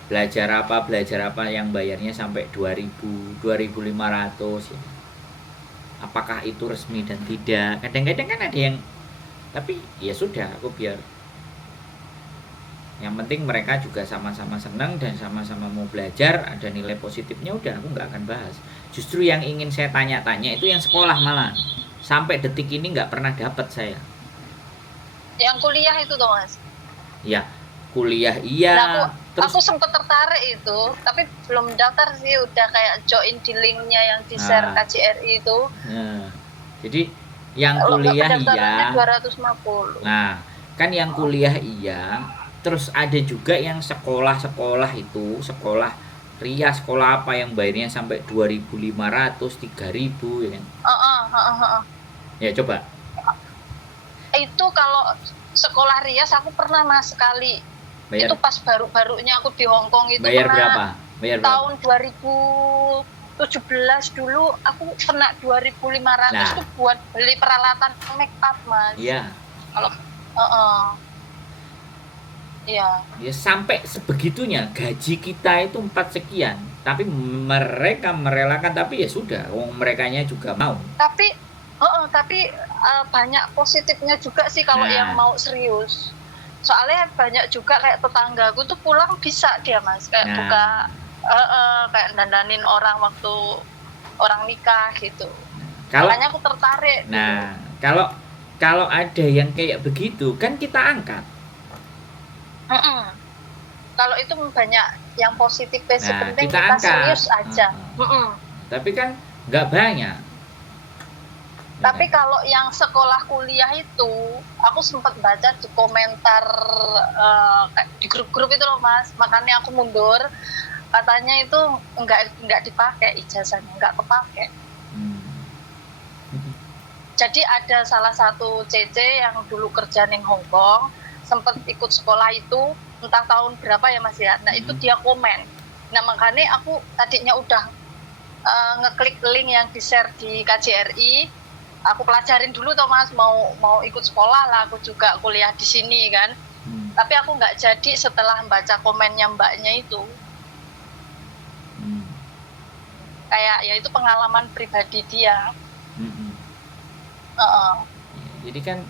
belajar apa yang bayarnya sampai 2.000, 2.500 ya. Apakah itu resmi dan tidak? Kadang-kadang kan ada yang, tapi ya sudah, aku biar. Yang penting mereka juga sama-sama senang dan sama-sama mau belajar, ada nilai positifnya, udah aku nggak akan bahas. Justru yang ingin saya tanya-tanya itu yang sekolah malah. Sampai detik ini nggak pernah dapat saya. Yang kuliah itu toh Mas? Ya, kuliah iya. Nah, aku sempat tertarik itu, tapi belum daftar sih, udah kayak join di linknya yang di share KJRI itu. Nah, jadi yang kuliah iya. 250. Nah, kan yang kuliah iya, terus ada juga yang sekolah itu, sekolah ria, sekolah apa yang bayarnya sampai 2.500, 3.000 ya kan. Ya coba. Itu kalau sekolah rias aku pernah Mas sekali. Bayar. Itu pas baru-barunya aku di Hong Kong itu. Bayar berapa? Bayar tahun 2017 dulu aku kena 2.500 itu buat beli peralatan make up Mas. Iya. Kalau iya. Ya sampai sebegitunya, gaji kita itu 4 sekian, tapi mereka merelakan, tapi ya sudah, merekanya juga mau. Tapi banyak positifnya juga sih kalau yang mau serius. Soalnya banyak juga kayak tetanggaku tuh pulang bisa dia Mas, kayak buka kayak dandanin orang waktu orang nikah gitu. Makanya aku tertarik. Nah, gitu. Kalau ada yang kayak begitu kan kita angkat. Kalau itu banyak yang positif, penting kita serius aja. Tapi kan nggak banyak. Tapi kalau yang sekolah kuliah itu, aku sempat baca di komentar di grup-grup itu loh Mas, makanya aku mundur. Katanya itu nggak dipakai ijazahnya, nggak kepake. Jadi ada salah satu CC yang dulu kerja di Hong Kong, sempat ikut sekolah itu, entah tahun berapa ya Mas ya. Nah itu dia komen. Nah makanya aku tadinya udah ngeklik link yang di-share di KJRI. Aku pelajarin dulu toh Mas, mau ikut sekolah lah, aku juga kuliah di sini kan. Tapi aku nggak jadi setelah baca komennya mbaknya itu. Kayak ya itu pengalaman pribadi dia. Jadi kan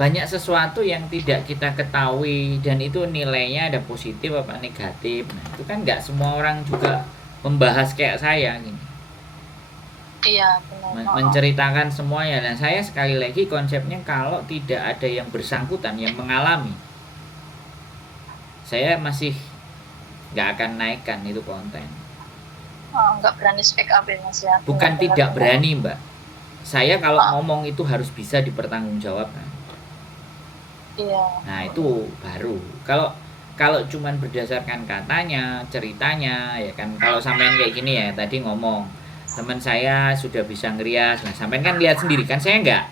banyak sesuatu yang tidak kita ketahui dan itu nilainya ada positif apa negatif. Nah itu kan nggak semua orang juga membahas kayak saya gini. Iya benar. Menceritakan semuanya. Dan saya sekali lagi konsepnya kalau tidak ada yang bersangkutan yang mengalami, saya masih nggak akan naikkan itu konten. Nggak berani speak up ya Mas ya. Bukan tidak berani Mbak. Saya kalau ngomong itu harus bisa dipertanggungjawabkan. Iya. Nah itu baru. Kalau cuman berdasarkan katanya, ceritanya, ya kan. Kalau sampean kayak gini ya, tadi ngomong teman saya sudah bisa ngerias. Nah, sampean kan lihat sendiri kan, saya enggak.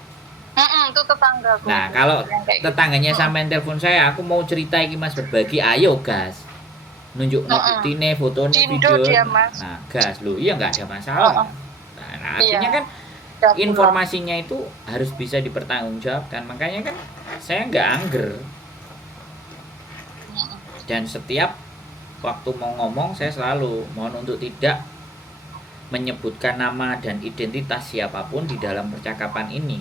Itu tetangga. Nah, kalau tetangganya sampean telepon saya, aku mau cerita iki Mas, berbagi, ayo gas. Nunjuk buktine, fotone, video. Dia, Mas. Nah, gas lu. Iya enggak ada masalah. Nah, artinya kan udah pulang. informasinya itu harus bisa dipertanggungjawabkan. Makanya kan saya nggak angger. Dan setiap waktu mau ngomong saya selalu mohon untuk tidak menyebutkan nama dan identitas siapapun di dalam percakapan ini.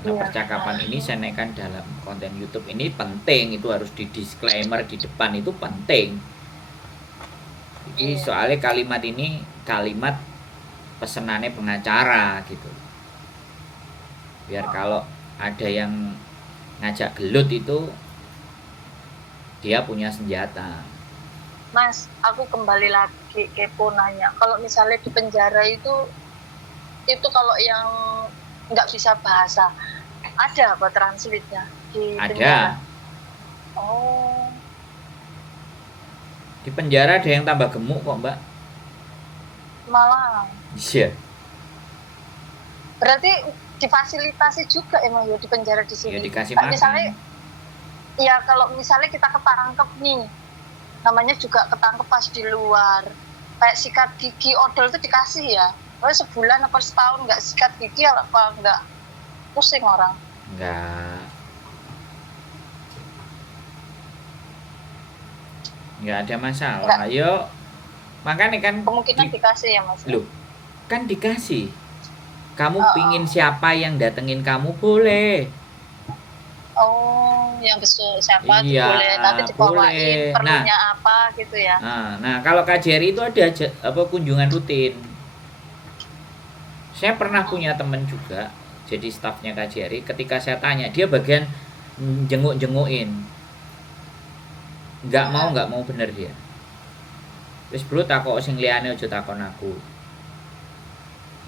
Karena Iya. percakapan ini saya naikkan dalam konten YouTube ini penting, itu harus di disclaimer di depan, itu penting. Jadi Iya. soalnya kalimat ini kalimat pesenannya pengacara gitu. Biar kalau ada yang ngajak gelut itu dia punya senjata. Mas, aku kembali lagi kepo nanya. Kalau misalnya di penjara itu kalau yang nggak bisa bahasa, ada apa translate-nya di penjara? Ada. Oh, Di penjara ada yang tambah gemuk kok, Mbak. malah. Iya. Berarti difasilitasi juga emang ya di penjara di sini. Ya dikasih Kayak makan. misalnya, ya kalau misalnya kita ketangkep nih, namanya juga ketangkep pas di luar. Kayak sikat gigi odol itu dikasih ya. Oh, sebulan apa setahun nggak sikat gigi apa nggak pusing orang? Nggak ada masalah. Ayo. Makanya kan Kemungkinan dikasih ya Mas. Loh, kan dikasih. Kamu Oh. pingin siapa yang datengin kamu boleh. Oh, yang besok siapa Iya, boleh nanti dibawain boleh. perlunya apa gitu ya. Nah, kalau KJRI itu ada kunjungan rutin. Saya pernah punya temen juga jadi stafnya KJRI. Ketika saya tanya, dia bagian jenguk-jengukin. Nggak mau bener dia. Wis bro takok sing liyane aja takon aku.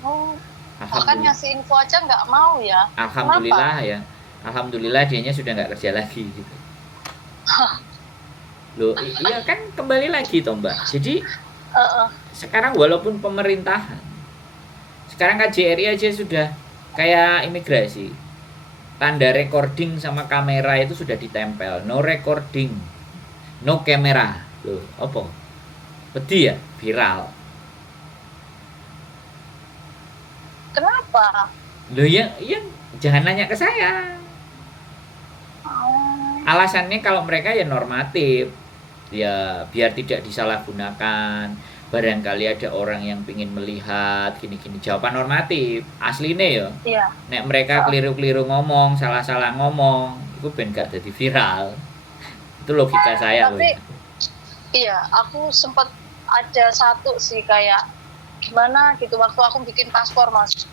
Oh, bahkan ngasih info aja nggak mau ya. Alhamdulillah ya. Alhamdulillah dianya sudah nggak kerja lagi gitu. Loh, iya kan kembali lagi toh Mbak. Jadi sekarang walaupun pemerintahan, sekarang KJRI aja sudah kayak imigrasi. Tanda recording sama kamera itu sudah ditempel. No recording, no camera. Loh, apa? Wedi ya, viral. Kenapa? Loh ya, jangan nanya ke saya. Alasannya kalau mereka ya normatif, ya biar tidak disalahgunakan, barangkali ada orang yang ingin melihat gini-gini. Jawaban normatif aslinya ya. Iya. Nek mereka keliru-keliru ngomong, salah-salah ngomong, itu ben gak jadi viral. Itu logika saya. Tapi iya, aku sempat ada satu sih kayak gimana gitu waktu aku bikin paspor Mas,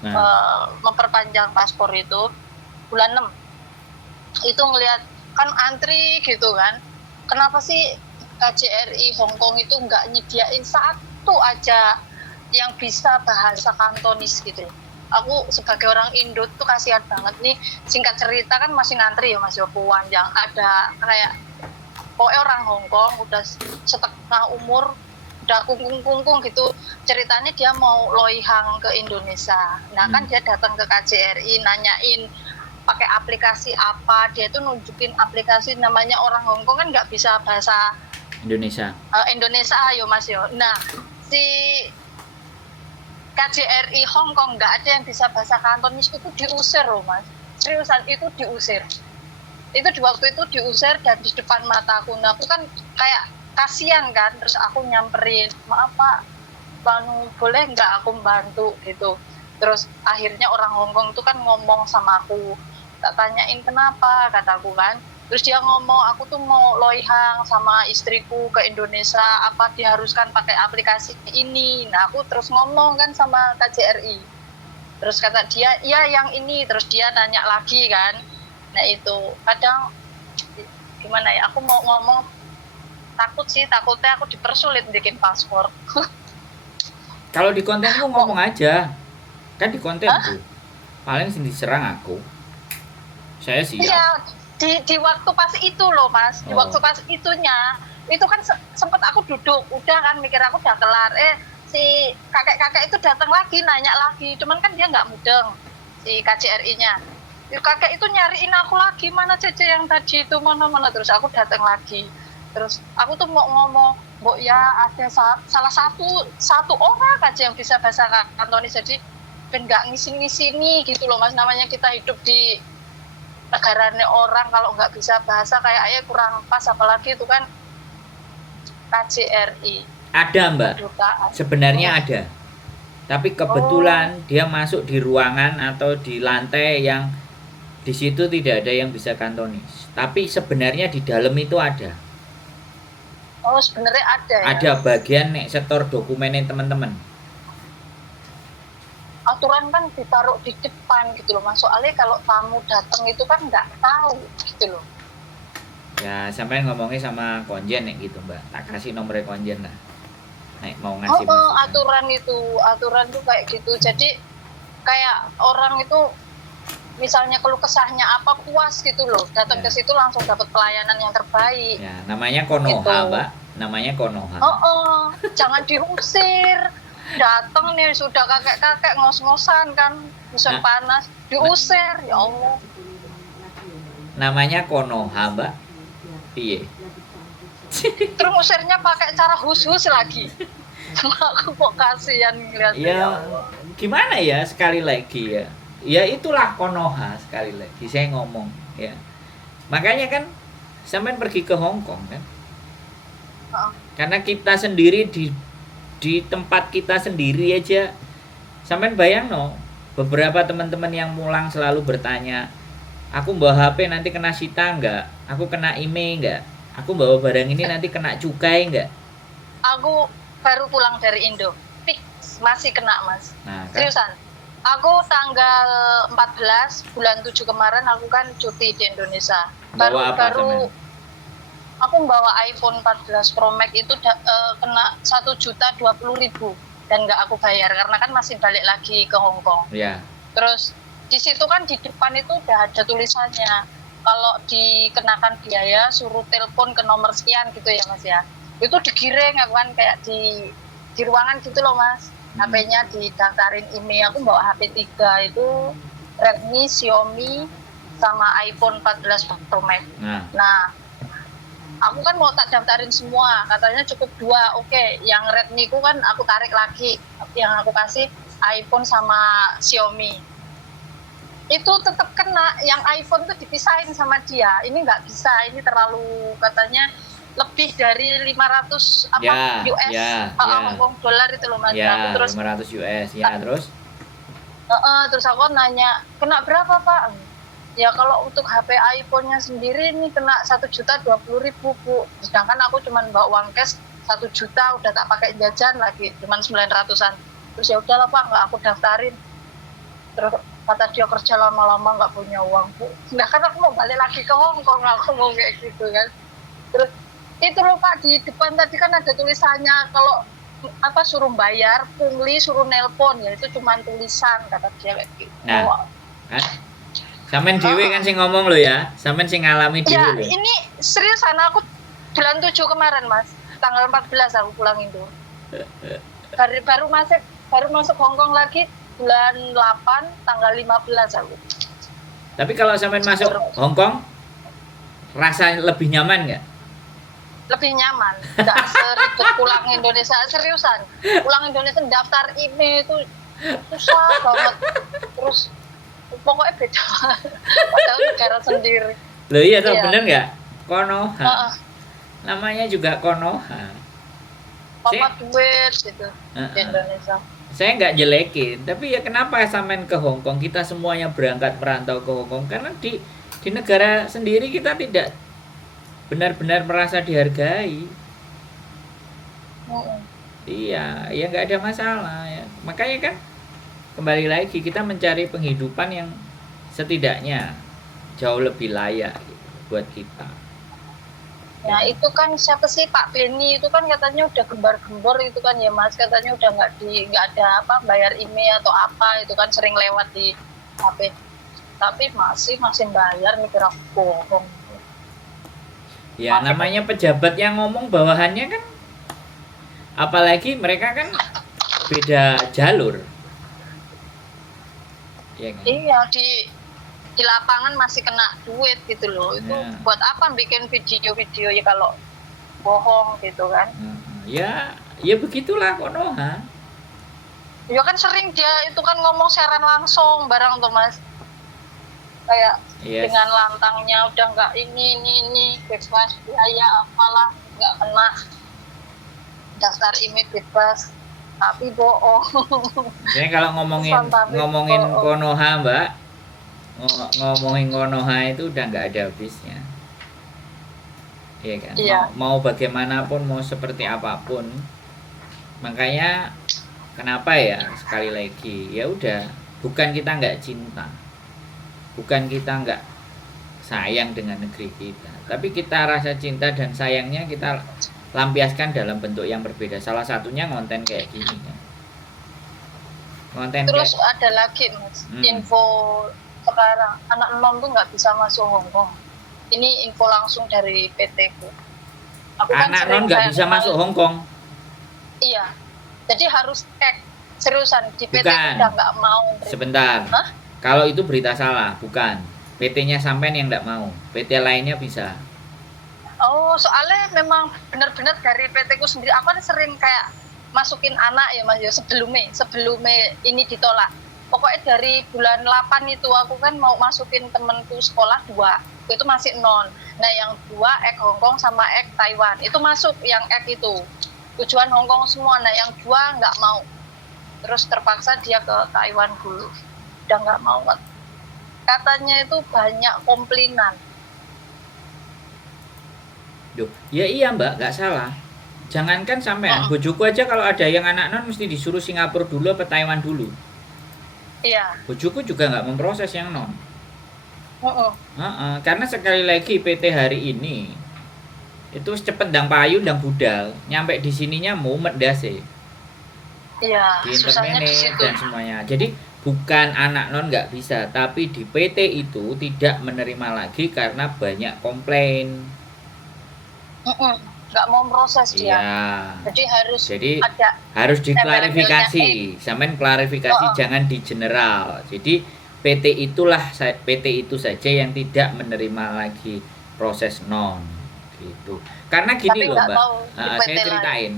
memperpanjang paspor itu bulan 6 itu ngelihat kan antri gitu kan, kenapa sih KJRI Hongkong itu nggak nyediain satu aja yang bisa bahasa Kantonis gitu. Aku sebagai orang Indo tuh kasihan banget nih, singkat cerita kan masih ngantri ya Mas Yopuan yang ada kayak pokoknya orang Hongkong udah setengah umur udah kungkung gitu, ceritanya dia mau loihang ke Indonesia. Nah kan dia datang ke KJRI nanyain pakai aplikasi apa, dia tuh nunjukin aplikasi namanya orang Hongkong kan nggak bisa bahasa Indonesia. Indonesia yo Mas yo. Nah si KJRI Hongkong nggak ada yang bisa bahasa Kantonis, itu diusir loh Mas, seriusan itu diusir. Itu di waktu itu diusir dan di depan mataku. Nah aku kan kayak kasihan kan, terus aku nyamperin, maaf Pak, boleh nggak aku bantu gitu. Terus akhirnya orang Hongkong itu kan ngomong sama aku, tak tanyain kenapa, kataku kan. Terus dia ngomong, aku tuh mau loihang sama istriku ke Indonesia, apa diharuskan pakai aplikasi ini. Nah aku terus ngomong kan sama KJRI, terus kata dia, iya yang ini. Terus dia nanya lagi kan. Nah itu kadang gimana ya, aku mau ngomong takutnya aku dipersulit bikin paspor. Kalau di kontenku ngomong aja, kan di kontenku paling sih diserang aku, saya siap. Iya, di waktu pas itu loh Mas, di waktu pas itunya itu kan sempet aku duduk udah kan mikir aku udah kelar, si kakek itu datang lagi nanya lagi, cuman kan dia nggak mudeng si KJRI-nya. Kakek itu nyariin aku lagi, mana Cece yang tadi itu, mana terus aku datang lagi. Terus aku tuh mau ngomong, Mbok ya ada salah satu orang aja yang bisa bahasa Kantonis, jadi ben nggak ngisin-ngisini gitu loh Mas, namanya kita hidup di negaranya orang, kalau nggak bisa bahasa kayaknya kurang pas, apalagi itu kan KJRI Ada Mbak, kedutaan. sebenarnya ada. Tapi kebetulan dia masuk di ruangan atau di lantai yang di situ tidak ada yang bisa kantonis. Tapi sebenarnya di dalam itu ada. Oh sebenarnya ada ya. Ada bagian nek setor dokumennya teman-teman. Aturan kan ditaruh di depan gitu loh Mas, soalnya kalau tamu datang itu kan nggak tahu gitu loh. Ya sampai ngomongnya sama konjen nek gitu Mbak. Tak kasih nomornya konjen lah. Nek mau ngasih masukan. Aturan tuh kayak gitu. Jadi kayak orang itu misalnya keluh kesahnya apa puas gitu loh, datang ke situ langsung dapat pelayanan yang terbaik. Ya, namanya Konoha, Gitu. Mbak. Namanya Konoha. Jangan diusir. Datang nih sudah kakek-kakek ngos-ngosan kan, musim Nah. panas, diusir, ya Allah. Namanya Konoha, Mbak. Iya. Terus usirnya pakai cara hus-hus lagi. Aku kok kasihan ngeliatnya. Ya, gimana ya sekali lagi ya. Ya itulah Konoha sekali lagi saya ngomong ya. Makanya kan sampean pergi ke Hong Kong kan. Karena kita sendiri di tempat kita sendiri aja. Sampean bayang no, beberapa teman-teman yang pulang selalu bertanya, aku bawa HP nanti kena sita enggak? Aku kena IMEI enggak? Aku bawa barang ini nanti kena cukai enggak? Aku baru pulang dari Indo, fix masih kena Mas. Nah, kan? Seriusan. Aku tanggal 14 bulan 7 kemarin aku kan cuti di Indonesia. Bawa apa Baru aku bawa iPhone 14 Pro Max itu kena 1.020.000 dan nggak aku bayar karena kan masih balik lagi ke Hong Kong. Ya. Terus di situ kan di depan itu udah ada tulisannya, kalau dikenakan biaya suruh telepon ke nomor sekian gitu ya Mas ya. Itu digiring aku kan kayak di ruangan gitu loh Mas. HP-nya didaftarin IMEI, aku bawa HP 3 itu Redmi, Xiaomi sama iPhone 14 Pro Max. Nah, aku kan mau tak daftarin semua, katanya cukup 2. Oke, yang Redmi ku kan aku tarik lagi, yang aku kasih iPhone sama Xiaomi. Itu tetap kena, yang iPhone tuh dipisahin sama dia. Ini nggak bisa, ini terlalu katanya lebih dari 500 US, Hong Kong dolar itu loh Mas. Ya, terus 500 US ya terus. Terus aku nanya, kena berapa Pak? Ya kalau untuk HP iPhone-nya sendiri ini kena 1.020.000 Bu. Sedangkan aku cuma bawa uang cash 1 juta, udah tak pakai jajan lagi, cuma 900-an. Terus ya udahlah Pak, nggak aku daftarin. Terus kata dia kerja lama-lama nggak punya uang Bu. Sedangkan aku mau balik lagi ke Hong Kong, aku mau kayak gitu kan. Terus itu loh Pak, di depan tadi kan ada tulisannya kalau apa suruh bayar, pungli suruh nelpon, ya itu cuma tulisan kata dia kayak gitu. Nah, kan? Sampean dhewe kan sing ngomong lo ya, sampean sing ngalami dhewe ya, lho. Ini seriusan aku bulan 7 kemarin Mas, tanggal 14 aku pulang Indo. Baru masuk Hong Kong lagi bulan 8 tanggal 15 aku. Tapi kalau sampean masuk Hong Kong rasa lebih nyaman nggak? Lebih nyaman, nggak seribet pulang Indonesia, seriusan. Pulang Indonesia daftar IMEI itu susah banget. Terus pokoknya beda, padahal negara sendiri. Loh iya tuh, bener nggak? Konoha. Namanya juga Konoha. Papa duit gitu di Indonesia. Saya nggak jelekin, tapi ya kenapa sampean ke Hong Kong? Kita semuanya berangkat merantau ke Hong Kong karena di negara sendiri kita tidak benar-benar merasa dihargai. Iya, ya nggak ada masalah ya. Makanya kan kembali lagi kita mencari penghidupan yang setidaknya jauh lebih layak gitu, buat kita. Ya itu kan siapa sih Pak Beni itu kan katanya udah gembar-gembor itu kan ya Mas, katanya udah nggak ada apa bayar IMEI atau apa itu kan sering lewat di HP. Tapi masih bayar, mikir aku bohong. Ya namanya pejabat yang ngomong bawahannya kan, apalagi mereka kan beda jalur. Ya kan? Iya, di lapangan masih kena duit gitu loh. Itu buat apa bikin video-video ya kalau bohong gitu kan? Ya begitulah Konoha. Ya kan sering dia itu kan ngomong siaran langsung barang tuh Mas. Kayak Yes. dengan lantangnya udah nggak ini bebas biaya apalah nggak kena daftar IMEI bebas tapi bohong. Jadi kalau ngomongin bohong. Konoha Mbak, ngomongin Konoha itu udah nggak ada habisnya. Iya kan? Iya. Mau bagaimanapun, mau seperti apapun. Makanya kenapa ya sekali lagi, ya udah, bukan kita nggak cinta. Bukan kita nggak sayang dengan negeri kita, tapi kita rasa cinta dan sayangnya kita lampiaskan dalam bentuk yang berbeda. Salah satunya konten kayak gini kan. Konten Terus kayak, ada lagi Mas, info sekarang anak non tuh nggak bisa masuk Hongkong. Ini info langsung dari PT ku. Aku kan anak sering non nggak kayak bisa masuk Hongkong. Iya, jadi harus seriusan di PT Bukan. udah nggak mau. Sebentar. Hah? Kalau itu berita salah, bukan. PT-nya sampean yang nggak mau. PT lainnya bisa. Oh, soalnya memang benar-benar dari PT ku sendiri. Aku kan sering kayak masukin anak ya Mas ya sebelumnya ini ditolak. Pokoknya dari bulan 8 itu aku kan mau masukin temenku sekolah 2. Itu masih non. Nah, yang 2 Hongkong sama Taiwan. Itu masuk yang itu. Tujuan Hongkong semua. Nah, yang 2 nggak mau. Terus terpaksa dia ke Taiwan dulu. Udah nggak mau. Katanya itu banyak komplainan. Duh, ya iya Mbak, nggak salah. Jangankan sampean, bojoku aja kalau ada yang anak non mesti disuruh Singapura dulu apa Taiwan dulu. Iya. Bojoku juga nggak memproses yang non. Karena sekali lagi PT hari ini itu cepet ndang payu ndang budal, nyampe di sininya mumet dase. Iya, Di susahnya di internet situ. dan semuanya. Jadi bukan anak non nggak bisa, tapi di PT itu tidak menerima lagi karena banyak komplain. Nggak mau proses dia. Iya. Jadi harus diklarifikasi. Sampean klarifikasi jangan di general. Jadi PT itu saja yang tidak menerima lagi proses non gitu. Karena gini loh Mbak.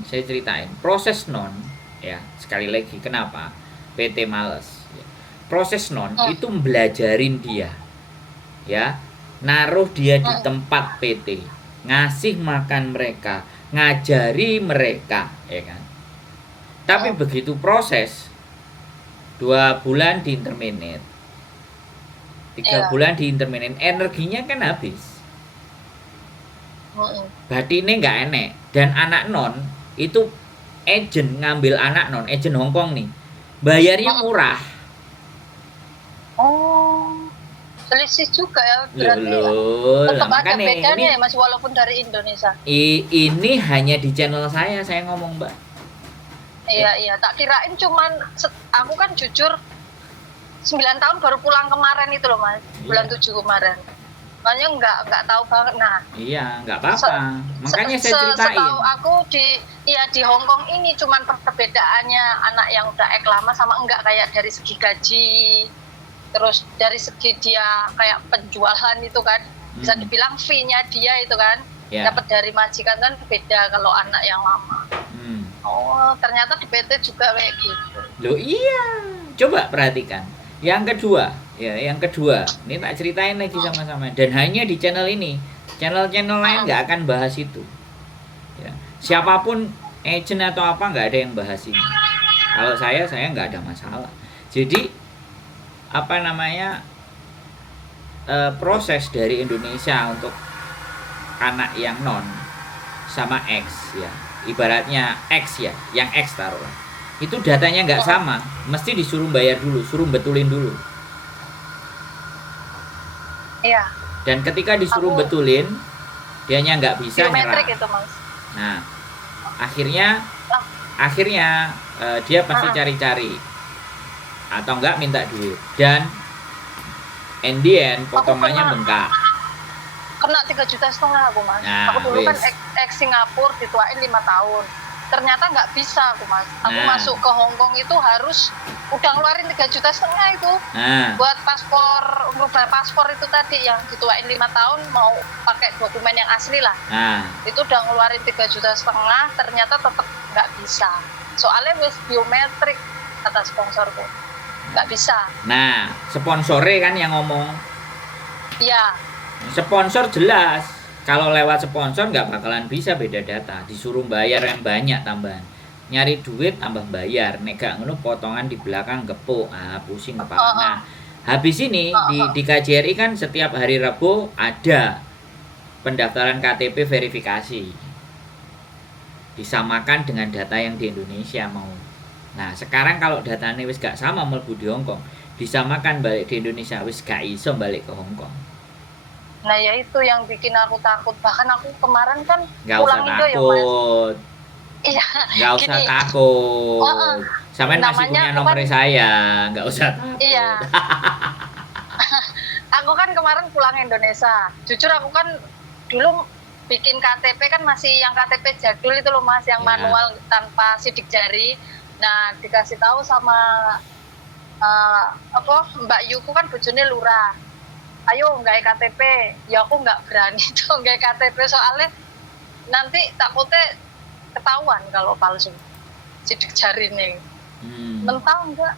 Saya ceritain. Proses non ya, sekali lagi kenapa PT males. Proses non itu belajarin dia. Ya. Naruh dia di tempat PT. Ngasih makan mereka, ngajari mereka, ya kan. Tapi begitu proses 2 bulan di interminate, 3 bulan di interminate, energinya kan habis. Batinnya nggak enek. Dan anak non itu agent ngambil anak non, agent Hongkong nih, bayarnya murah. Selisih juga ya berarti tetap ada bedanya ya Mas walaupun dari Indonesia. Ini hanya di channel saya ngomong Mbak. Iya, tak kirain cuman aku kan jujur 9 tahun baru pulang kemarin itu loh Mas, bulan 7 kemarin. Makanya nggak tahu banget. Nah, iya, nggak apa-apa. Makanya saya ceritain. Setahu aku di Hongkong ini cuman perbedaannya anak yang udah lama sama enggak, kayak dari segi gaji. Terus dari segi dia kayak penjualan itu kan bisa dibilang fee-nya dia itu kan dapat dari majikan kan beda kalau anak yang lama. Oh, ternyata di PT juga kayak gitu. Loh iya, coba perhatikan. Yang kedua, ini tak ceritain lagi sama-sama. Dan hanya di channel ini, channel-channel lain nggak akan bahas itu. Ya. Siapapun agent atau apa nggak ada yang bahas ini. Kalau saya nggak ada masalah. Jadi proses dari Indonesia untuk anak yang non sama X ya, ibaratnya X ya, yang X taruhlah, itu datanya nggak sama, mesti disuruh bayar dulu, suruh betulin dulu. Iya. Dan ketika disuruh betulin, dianya nggak bisa nyerah. Itu, Mas. Nah, akhirnya dia pasti cari-cari atau enggak minta duit, dan in the end potongannya bengkak. Kena 3,5 juta aku Mas. Nah, aku dulu kan Singapura dituain 5 tahun. Ternyata nggak bisa aku Mas. Aku masuk ke Hongkong itu harus udah ngeluarin 3,5 juta itu buat merubah paspor itu tadi yang dituain 5 tahun mau pakai dokumen yang asli lah. Itu udah ngeluarin 3,5 juta, ternyata tetap nggak bisa. Soalnya wis biometrik kata sponsorku. Nggak bisa. Nah, sponsore kan yang ngomong. Iya. Sponsor jelas. Kalau lewat sponsor nggak bakalan bisa beda data. Disuruh bayar yang banyak tambahan. Nyari duit tambah bayar. Nek gak ngono potongan di belakang gepuk. Ah, pusing kepala. Nah, habis ini di KJRI kan setiap hari Rabu ada pendaftaran KTP verifikasi. Disamakan dengan data yang di Indonesia mau. Nah, sekarang kalau datanya wis gak sama mlebu di Hongkong, disamakan balik di Indonesia wis gak iso balik ke Hongkong. Nah, ya itu yang bikin aku takut. Bahkan aku kemarin kan Nggak usah pulang Indo ya, Mas. takut. Iya. Nggak usah Gini. takut. Sampean masih Namanya punya aku nomor kan- saya, nggak usah takut. Iya. Aku kan kemarin pulang Indonesia. Jujur aku kan dulu bikin KTP kan masih yang KTP jadul itu loh, Mas, yang Ya. manual tanpa sidik jari. Nah, dikasih tahu sama Mbak Yuku kan bojone lurah. Ayo nggawe KTP. Ya aku nggak berani tuh nggawe KTP soalnya nanti takutnya ketahuan kalau palsu. Sidik jari nih. Mental enggak?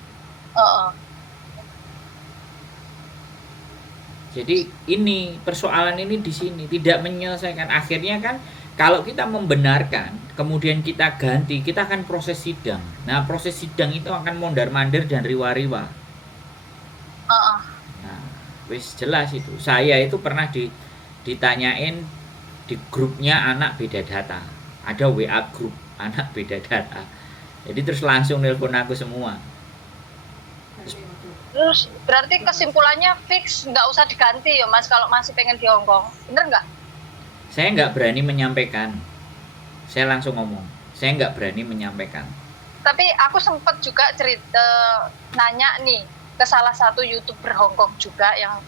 Jadi ini persoalan ini di sini tidak menyelesaikan. Akhirnya kan kalau kita membenarkan, kemudian kita ganti, kita akan proses sidang. Nah, proses sidang itu akan mondar-mandir dan riwa-riwa. Nah, wis jelas itu. Saya itu pernah ditanyain di grupnya anak beda data. Ada WA grup anak beda data. Jadi terus langsung nelpon aku semua. Terus berarti kesimpulannya fix nggak usah diganti ya, Mas, kalau masih pengen di Hongkong, bener nggak? Saya nggak berani menyampaikan. Saya langsung ngomong. Saya nggak berani menyampaikan. Tapi aku sempet juga nanya nih ke salah satu YouTuber Hongkong juga yang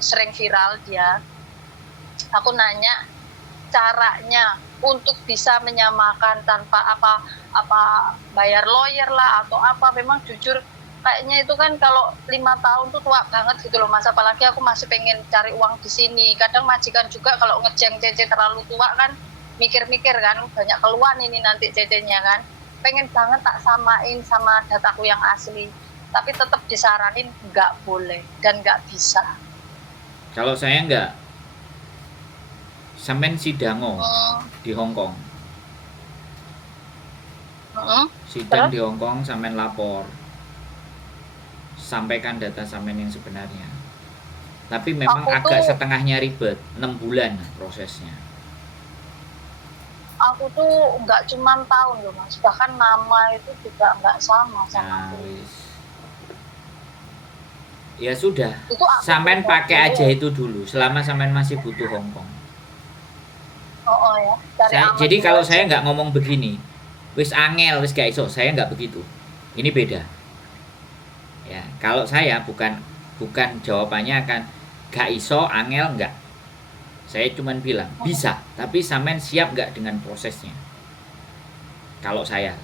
sering viral dia. Aku nanya caranya untuk bisa menyamakan tanpa apa bayar lawyer lah atau apa. Memang jujur kayaknya itu kan kalau 5 tahun tuh tua banget gitu loh, Mas. Apalagi aku masih pengen cari uang di sini. Kadang majikan juga kalau ngejeng CC terlalu tua kan mikir-mikir kan, banyak keluhan ini nanti CC-nya kan. Pengen banget tak samain sama dataku yang asli. Tapi tetap disaranin nggak boleh dan nggak bisa. Kalau saya nggak, sampean sidango di Hongkong. Sidang di Hongkong, sampean lapor. Sampaikan data sampean yang sebenarnya. Tapi memang agak setengahnya ribet, 6 bulan prosesnya. Aku tuh nggak cuma tahun loh, Mas, bahkan nama itu juga nggak sama Nah, aku. ya sudah, Itu sampean pakai aja itu dulu selama sampean masih butuh Hongkong. Ya. Jadi kalau saya nggak ngomong begini, wis angel, wis gak iso, saya nggak begitu. Ini beda. Ya, kalau saya bukan jawabannya akan gak iso, angel enggak. Saya cuman bilang bisa, tapi sampean siap nggak dengan prosesnya? Kalau saya,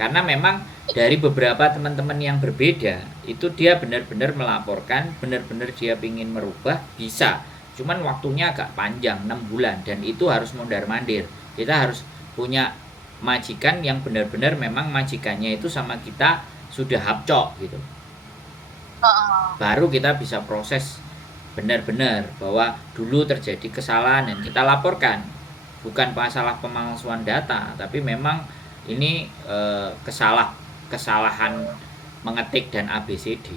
karena memang dari beberapa teman-teman yang berbeda itu dia benar-benar melaporkan, benar-benar dia ingin merubah, bisa. Cuman waktunya agak panjang, 6 bulan, dan itu harus mondar-mandir. Kita harus punya majikan yang benar-benar memang majikannya itu sama kita sudah hapcok gitu. Baru kita bisa proses benar-benar bahwa dulu terjadi kesalahan dan kita laporkan. Bukan masalah pemalsuan data, tapi memang ini kesalahan mengetik dan ABCD.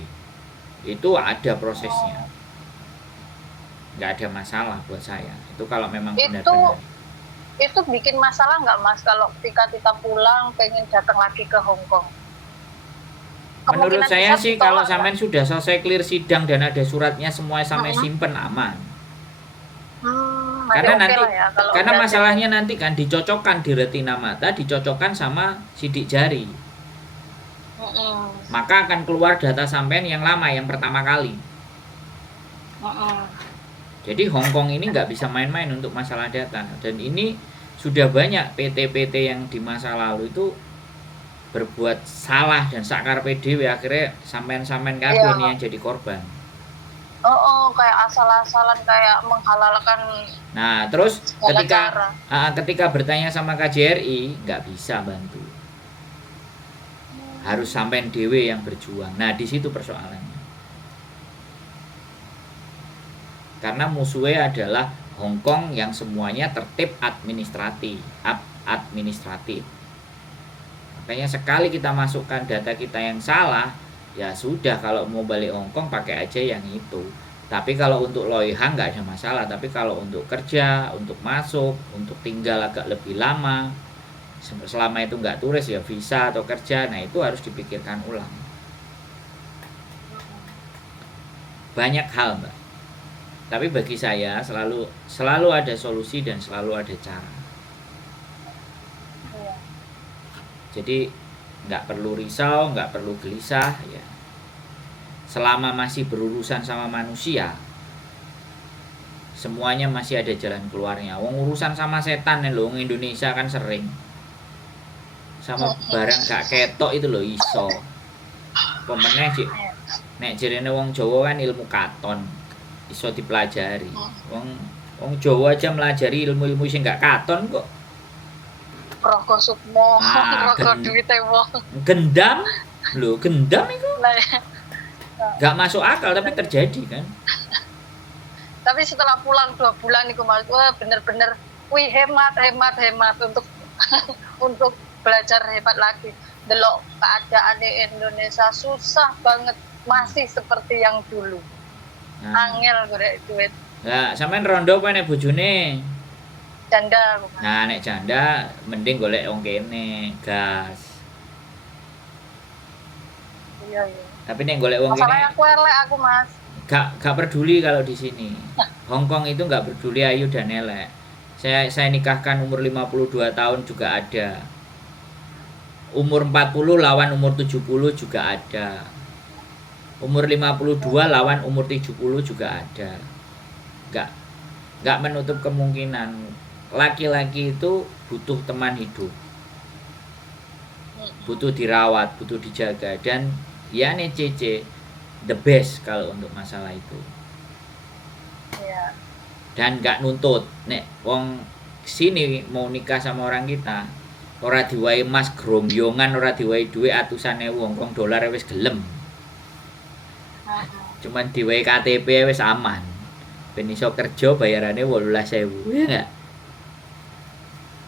Itu ada prosesnya. Nggak ada masalah buat saya. Itu kalau memang benar-benar. Itu bikin masalah nggak, Mas, kalau ketika kita pulang pengen datang lagi ke Hongkong? Menurut saya sih kalau sampean sudah selesai clear sidang dan ada suratnya semua sampai simpen aman. Karena nanti ya, karena masalahnya nanti kan dicocokkan di retina mata, dicocokkan sama sidik jari. Maka akan keluar data sampean yang lama, yang pertama kali. Jadi Hongkong ini nggak bisa main-main untuk masalah data. Dan ini sudah banyak PT-PT yang di masa lalu itu berbuat salah dan sakar PDW, akhirnya sampean-sampean kabeh nih yang jadi korban. Kayak asal-asalan, kayak menghalalkan. Nah, terus ketika bertanya sama KJRI nggak bisa bantu. harus sampean dhewe yang berjuang. Nah, di situ persoalannya. Karena musuhnya adalah Hong Kong yang semuanya tertib administratif. Makanya sekali kita masukkan data kita yang salah, ya sudah, kalau mau balik Hong Kong pakai aja yang itu. Tapi kalau untuk loihang nggak ada masalah. Tapi kalau untuk kerja, untuk masuk, untuk tinggal agak lebih lama, selama itu nggak turis ya visa atau kerja, nah itu harus dipikirkan ulang. Banyak hal, Mbak. Tapi bagi saya selalu ada solusi dan selalu ada cara. Iya. Jadi nggak perlu risau, nggak perlu gelisah ya. Selama masih berurusan sama manusia, semuanya masih ada jalan keluarnya. Wong urusan sama setan nih loh, Indonesia kan sering. Sama barang gak ketok itu loh iso. Pemeneh sih. Nek jarene wong Jawa kan ilmu katon. Iso dipelajari. Wong Jawa aja melajari ilmu-ilmu sing gak katon kok. Rogo sukmo, rogo duwite wong. Gendam? Loh, gendam itu Lah ya. gak masuk akal tapi terjadi kan. Tapi setelah pulang 2 bulan iku Mas, wah bener-bener wih hemat untuk untuk belajar hebat lagi. Delok keadaan di Indonesia susah banget, masih seperti yang dulu. Angel golek duit. Lah, sampean rondo apa nek bojone? Janda aku Mas. Nah, nek janda mending golek wong kene, gas. Iya. Tapi nek golek wong Masalahnya kene aku elek aku Mas. gak peduli kalau di sini. Hong Kong itu gak peduli ayu dan elek. Saya nikahkan umur 52 tahun juga ada. Umur 40 lawan umur 70 juga ada. Umur 52 lawan umur 70 juga ada. Gak menutup kemungkinan. Laki-laki itu butuh teman hidup. Butuh dirawat, butuh dijaga. Dan ya nih Cece the best kalau untuk masalah itu. Iya. Dan gak nuntut. Nek wong sini mau nikah sama orang kita, ora diwai mas grombiongan, ora diwai duit atusan ewu Hong Kong dolar wis gelem. Cuman diwai KTP wis aman. Ben iso kerja bayarannya 18.000, ya enggak?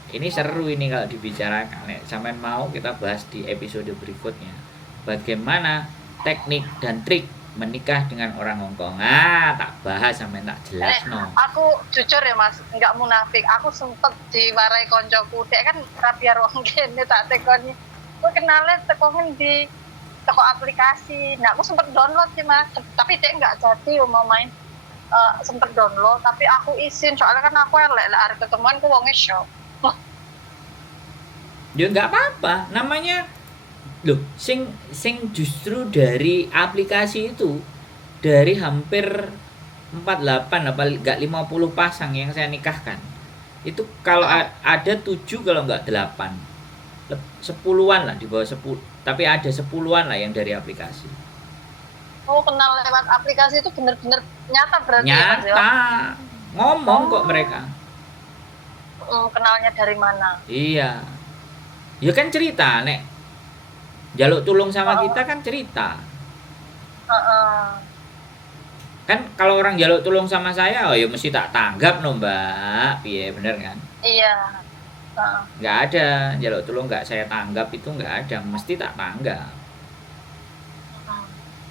Ini seru ini kalau dibicarakan. Nek sampean mau kita bahas di episode berikutnya. Bagaimana teknik dan trik menikah dengan orang Hong Kong. Tak bahas sampai tak jelas no. Aku jujur ya Mas, enggak munafik. Aku sempet diwarai koncoku. Dek kan rapiar wong kene tak tekoni. Aku kenalnya tekomen di toko aplikasi. Nah, aku sempet download sih Mas. Tapi dek enggak jadi mau main. Sempet download tapi aku izin soalnya kan aku elek arep ketemuan ku wonge shock. Ya enggak apa-apa. Namanya loh, sing justru dari aplikasi itu dari hampir 48 apa enggak 50 pasang yang saya nikahkan. Itu kalau ada 7 kalau enggak 8. 10-an lah, di bawah 10. Tapi ada 10-an lah yang dari aplikasi. Oh, kenal lewat aplikasi itu bener-bener nyata berarti nyata. ya, Mas, ya? Ngomong kok mereka. Kenalnya dari mana? Iya. Ya kan cerita, nek jaluk tulung sama kita kan cerita. Kan kalau orang jaluk tulung sama saya, oh ya mesti tak tanggap no Mbak. Piye, bener kan? Iya. Nggak ada jaluk tulung nggak saya tanggap, itu nggak ada, mesti tak tanggap.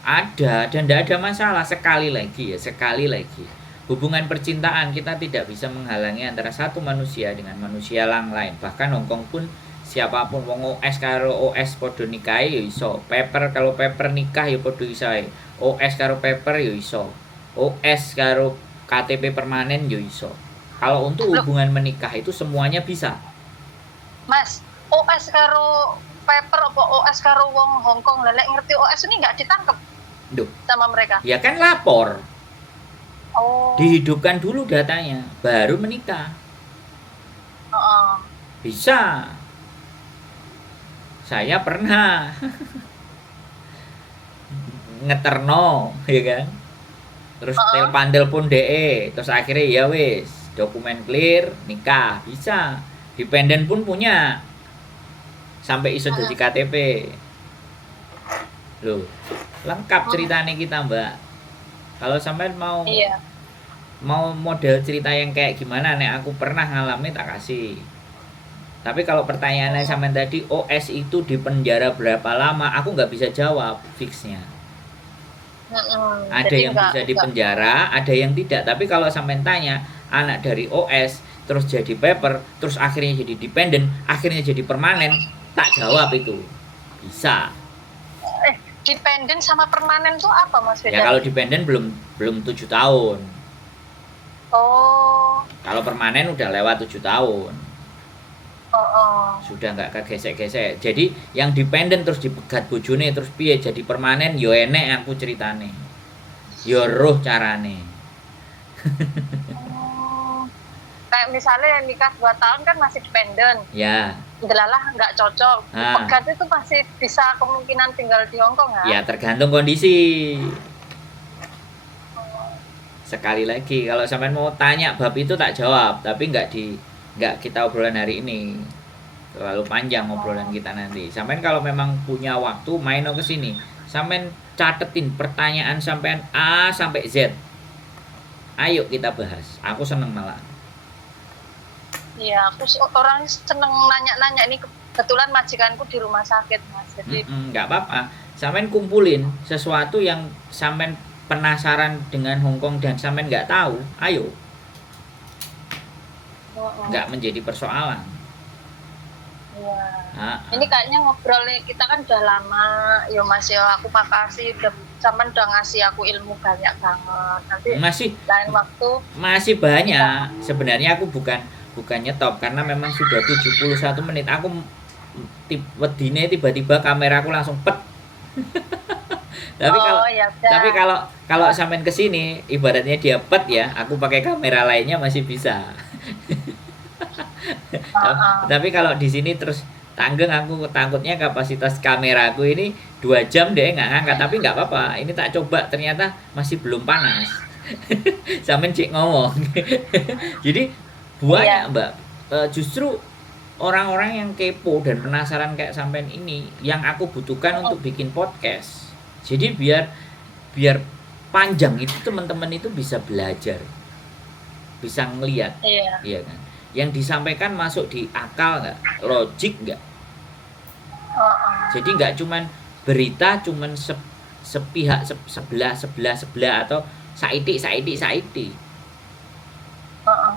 Ada dan tidak ada masalah. Sekali lagi, hubungan percintaan kita tidak bisa menghalangi antara satu manusia dengan manusia yang lain. Bahkan Hong Kong pun siapapun wong OS karo OS podo nikahi ya iso. Paper kalau paper nikah ya podo iso. OS karo paper ya iso. OS karo KTP permanen ya iso. Kalau untuk hubungan menikah itu semuanya bisa. Mas, OS karo paper apa OS karo wong Hong Kong lelek ngerti OS ini nggak ditangkap sama mereka? Ya kan lapor. Oh. Dihidupkan dulu datanya, baru menikah. Bisa. Saya pernah ngeterno, ya kan. Terus telepon DE, terus akhirnya ya wis, dokumen clear, nikah, bisa. Dependen pun punya. Sampai iso jadi KTP. Loh, lengkap ceritanya kita, Mbak. Kalau sampai mau Iya. model cerita yang kayak gimana nek aku pernah ngalami tak kasih. Tapi kalau pertanyaannya sampai tadi OS itu di penjara berapa lama, aku nggak bisa jawab fixnya. Ada Jadi yang bisa di penjara, ada yang tidak. Tapi kalau sampai tanya anak dari OS terus jadi paper, terus akhirnya jadi dependent, akhirnya jadi permanen, tak jawab itu. Bisa. dependent sama permanen tuh apa Mas Ya bedanya? kalau dependent belum 7 tahun. Oh, Kalau permanen udah lewat 7 tahun. oh. Sudah nggak kegesek-gesek. Jadi yang dependent terus dipegat bojone terus piye jadi permanen yo enek aku ceritane. Yo roh carane. Kayak misalnya nikah 2 tahun kan masih dependent. Ya, Delalah nggak cocok. Ah. Pegat itu masih bisa kemungkinan tinggal di Hongkong ya tergantung kondisi. Sekali lagi kalau sampean mau tanya bab itu tak jawab, tapi nggak kita obrolan hari ini. Terlalu panjang obrolan kita nanti. Sampean kalau memang punya waktu main ke sini. Sampean catetin pertanyaan sampean A sampai Z. Ayo kita bahas. Aku seneng malah. Iya, aku orang seneng nanya-nanya ini, kebetulan majikanku di rumah sakit Mas. Jadi Nggak apa-apa. Sampean kumpulin sesuatu yang sampean penasaran dengan Hongkong dan sampean nggak tahu. Ayo, nggak menjadi persoalan. Iya. Nah, Ini kayaknya ngobrolnya kita kan udah lama, ya Mas ya. Aku makasih udah sampean udah ngasih aku ilmu banyak banget. Nanti masih lain waktu masih banyak. Sebenarnya aku bukan nyetop karena memang sudah 71 menit. Aku wedine tiba-tiba kameraku langsung pet. ya udah. Tapi kalau sampean kesini ibaratnya dia pet ya, aku pakai kamera lainnya masih bisa. Tapi kalau di sini terus tanggeng, aku takutnya kapasitas kameraku ini 2 jam deh nggak ngangkat, tapi nggak apa-apa. Ini tak coba ternyata masih belum panas. Sampean cek ngomong. Jadi banyak Mbak. Justru orang-orang yang kepo dan penasaran kayak sampean ini yang aku butuhkan untuk bikin podcast. Jadi biar panjang itu teman-teman itu bisa belajar, bisa ngelihat, iya kan? Yang disampaikan masuk di akal nggak, logik nggak? Jadi nggak cuman berita, cuman sepihak sebelah atau saiti.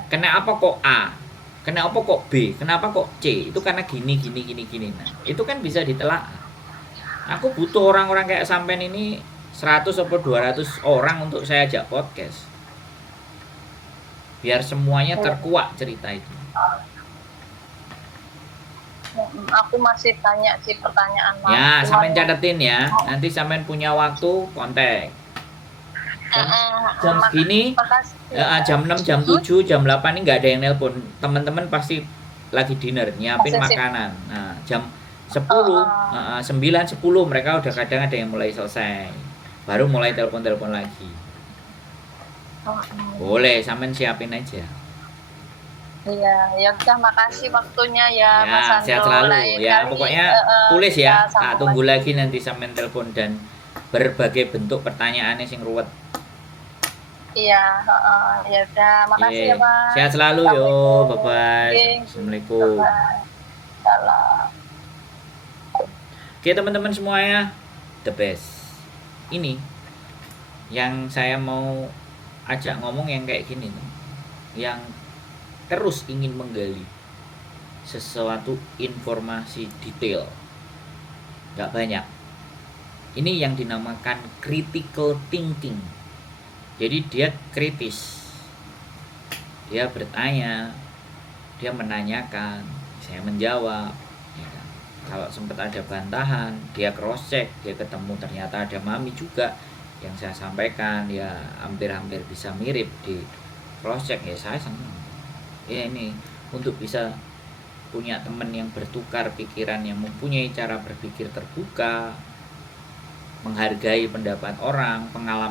Kenapa kok A? Kenapa kok B? Kenapa kok C? Itu karena gini. Nah, itu kan bisa ditelaah. Aku butuh orang-orang kayak sampean ini 100 atau 200 orang untuk saya ajak podcast. Biar semuanya terkuak cerita itu. Aku masih tanya sih pertanyaan Mas. Ya, sampean catetin ya. Nanti sampean punya waktu kontak. Jam segini, jam 6, jam 7, jam 8 ini nggak ada yang nelpon. Teman-teman pasti lagi dinner, nyiapin makanan. Nah, jam 10, 9, 10 mereka udah kadang ada yang mulai selesai. Baru mulai telepon-telepon lagi. Boleh, sampean siapin aja. Iya, ya udah makasih waktunya ya, Mas Andro. Sehat selalu ya. Pokoknya tulis ya. Tak tunggu lagi nanti sampean telepon dan berbagai bentuk pertanyaannya sing ruwet. Iya, ya udah, makasih ya Mas. Sehat selalu yo, bye-bye. Assalamualaikum. Salam. Oke teman-teman semuanya, the best. Ini yang saya mau ajak ngomong yang kayak gini nih, yang terus ingin menggali sesuatu informasi detail, nggak banyak. Ini yang dinamakan critical thinking. Jadi dia kritis, dia bertanya, dia menanyakan, saya menjawab. Ya kan? Kalau sempat ada bantahan, dia cross check, dia ketemu ternyata ada mami juga yang saya sampaikan ya hampir-hampir bisa mirip, di cross check ya saya senang. Ya ini untuk bisa punya teman yang bertukar pikiran, yang mempunyai cara berpikir terbuka, menghargai pendapat orang, pengalaman